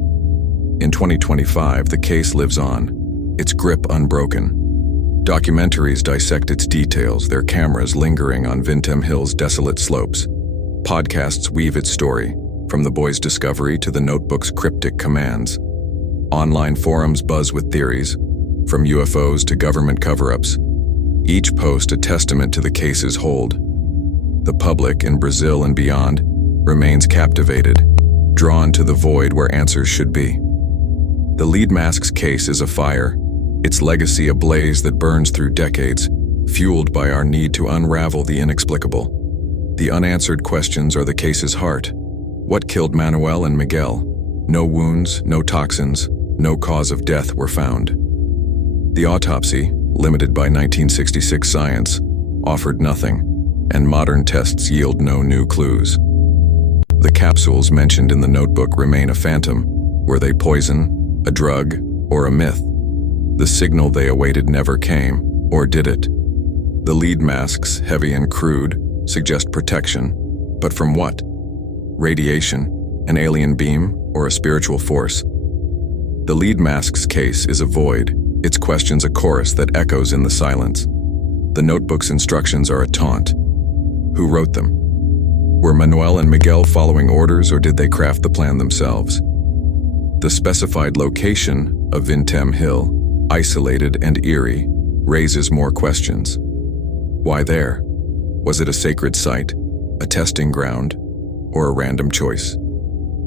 In 2025, the case lives on, its grip unbroken. Documentaries dissect its details, their cameras lingering on Vintém Hill's desolate slopes. Podcasts weave its story, from the boy's discovery to the notebook's cryptic commands. Online forums buzz with theories, from UFOs to government cover-ups. Each post a testament to the case's hold. The public in Brazil and beyond remains captivated, drawn to the void where answers should be. The lead mask's case is a fire, its legacy a blaze that burns through decades, fueled by our need to unravel the inexplicable. The unanswered questions are the case's heart. What killed Manuel and Miguel? No wounds, no toxins, no cause of death were found. The autopsy, limited by 1966 science, offered nothing, and modern tests yield no new clues. The capsules mentioned in the notebook remain a phantom. Were they poison, a drug, or a myth? The signal they awaited never came, or did it? The lead masks, heavy and crude, suggest protection. But from what? Radiation, an alien beam, or a spiritual force? The lead mask's case is a void, its questions a chorus that echoes in the silence. The notebook's instructions are a taunt. Who wrote them? Were Manuel and Miguel following orders, or did they craft the plan themselves? The specified location of Vintém Hill, isolated and eerie, raises more questions. Why there? Was it a sacred site, a testing ground, or a random choice?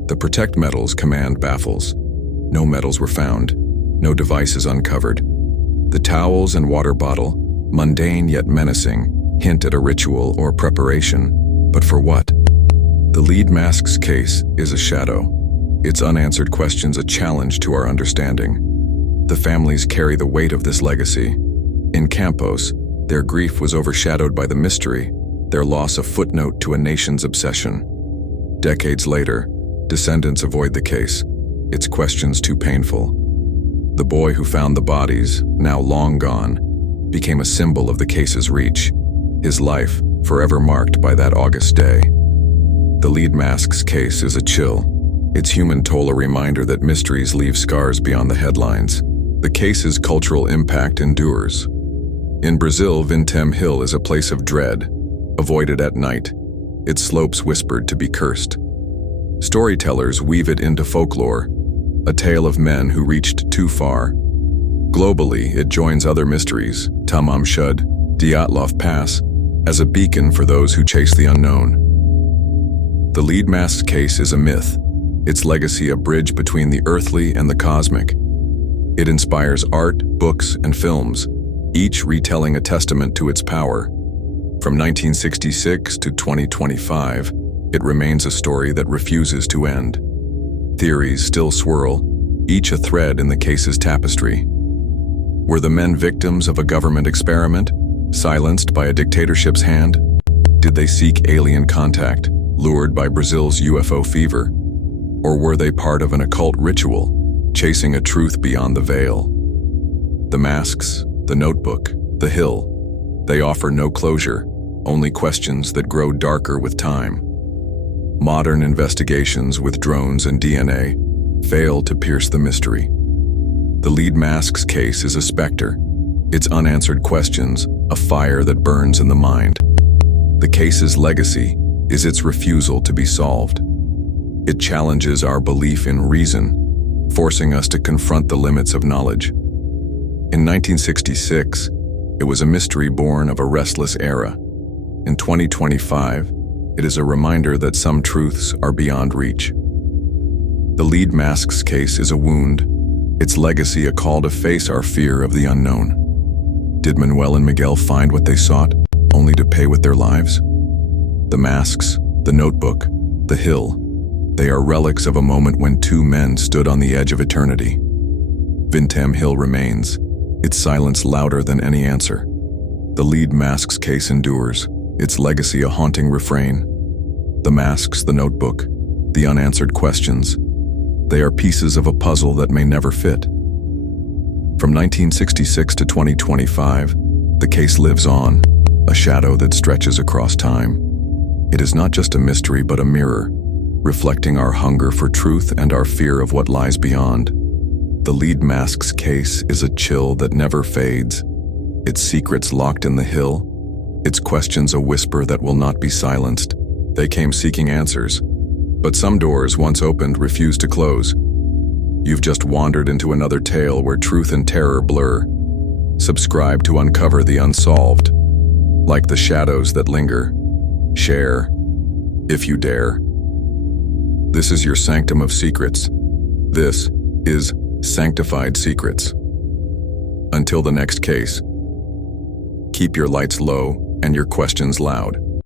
The protect metals command baffles. No metals were found, no devices uncovered. The towels and water bottle, mundane yet menacing, hint at a ritual or preparation, but for what? The lead mask's case is a shadow, its unanswered questions a challenge to our understanding. The families carry the weight of this legacy. In Campos, their grief was overshadowed by the mystery, their loss a footnote to a nation's obsession. Decades later, descendants avoid the case, its questions too painful. The boy who found the bodies, now long gone, became a symbol of the case's reach, his life forever marked by that August day. The lead mask's case is a chill, its human toll a reminder that mysteries leave scars beyond the headlines. The case's cultural impact endures. In Brazil, Vintém Hill is a place of dread, avoided at night, its slopes whispered to be cursed. Storytellers weave it into folklore, a tale of men who reached too far. Globally, it joins other mysteries, Tamam Shud, Dyatlov Pass, as a beacon for those who chase the unknown. The lead mask's case is a myth, its legacy a bridge between the earthly and the cosmic. It inspires art, books, and films, each retelling a testament to its power. From 1966 to 2025, it remains a story that refuses to end. Theories still swirl, each a thread in the case's tapestry. Were the men victims of a government experiment, silenced by a dictatorship's hand? Did they seek alien contact, lured by Brazil's UFO fever? Or were they part of an occult ritual, chasing a truth beyond the veil? The masks, the notebook, the hill, they offer no closure, only questions that grow darker with time. Modern investigations with drones and DNA fail to pierce the mystery. The lead mask's case is a specter, its unanswered questions a fire that burns in the mind. The case's legacy is its refusal to be solved. It challenges our belief in reason, forcing us to confront the limits of knowledge. In 1966, it was a mystery born of a restless era. In 2025, it is a reminder that some truths are beyond reach. The lead mask's case is a wound, its legacy a call to face our fear of the unknown. Did Manuel and Miguel find what they sought, only to pay with their lives? The masks, the notebook, the hill, they are relics of a moment when two men stood on the edge of eternity. Vintem Hill remains, its silence louder than any answer. The lead mask's case endures, its legacy a haunting refrain. The masks, the notebook, the unanswered questions, they are pieces of a puzzle that may never fit. From 1966 to 2025, the case lives on, a shadow that stretches across time. It is not just a mystery but a mirror, reflecting our hunger for truth and our fear of what lies beyond. The lead mask's case is a chill that never fades, its secrets locked in the hill, its questions a whisper that will not be silenced. They came seeking answers, but some doors, once opened, refuse to close. You've just wandered into another tale where truth and terror blur. Subscribe to uncover the unsolved. Like the shadows that linger, share, if you dare. This is your sanctum of secrets. This is Sanctified Secrets. Until the next case, keep your lights low and your questions loud.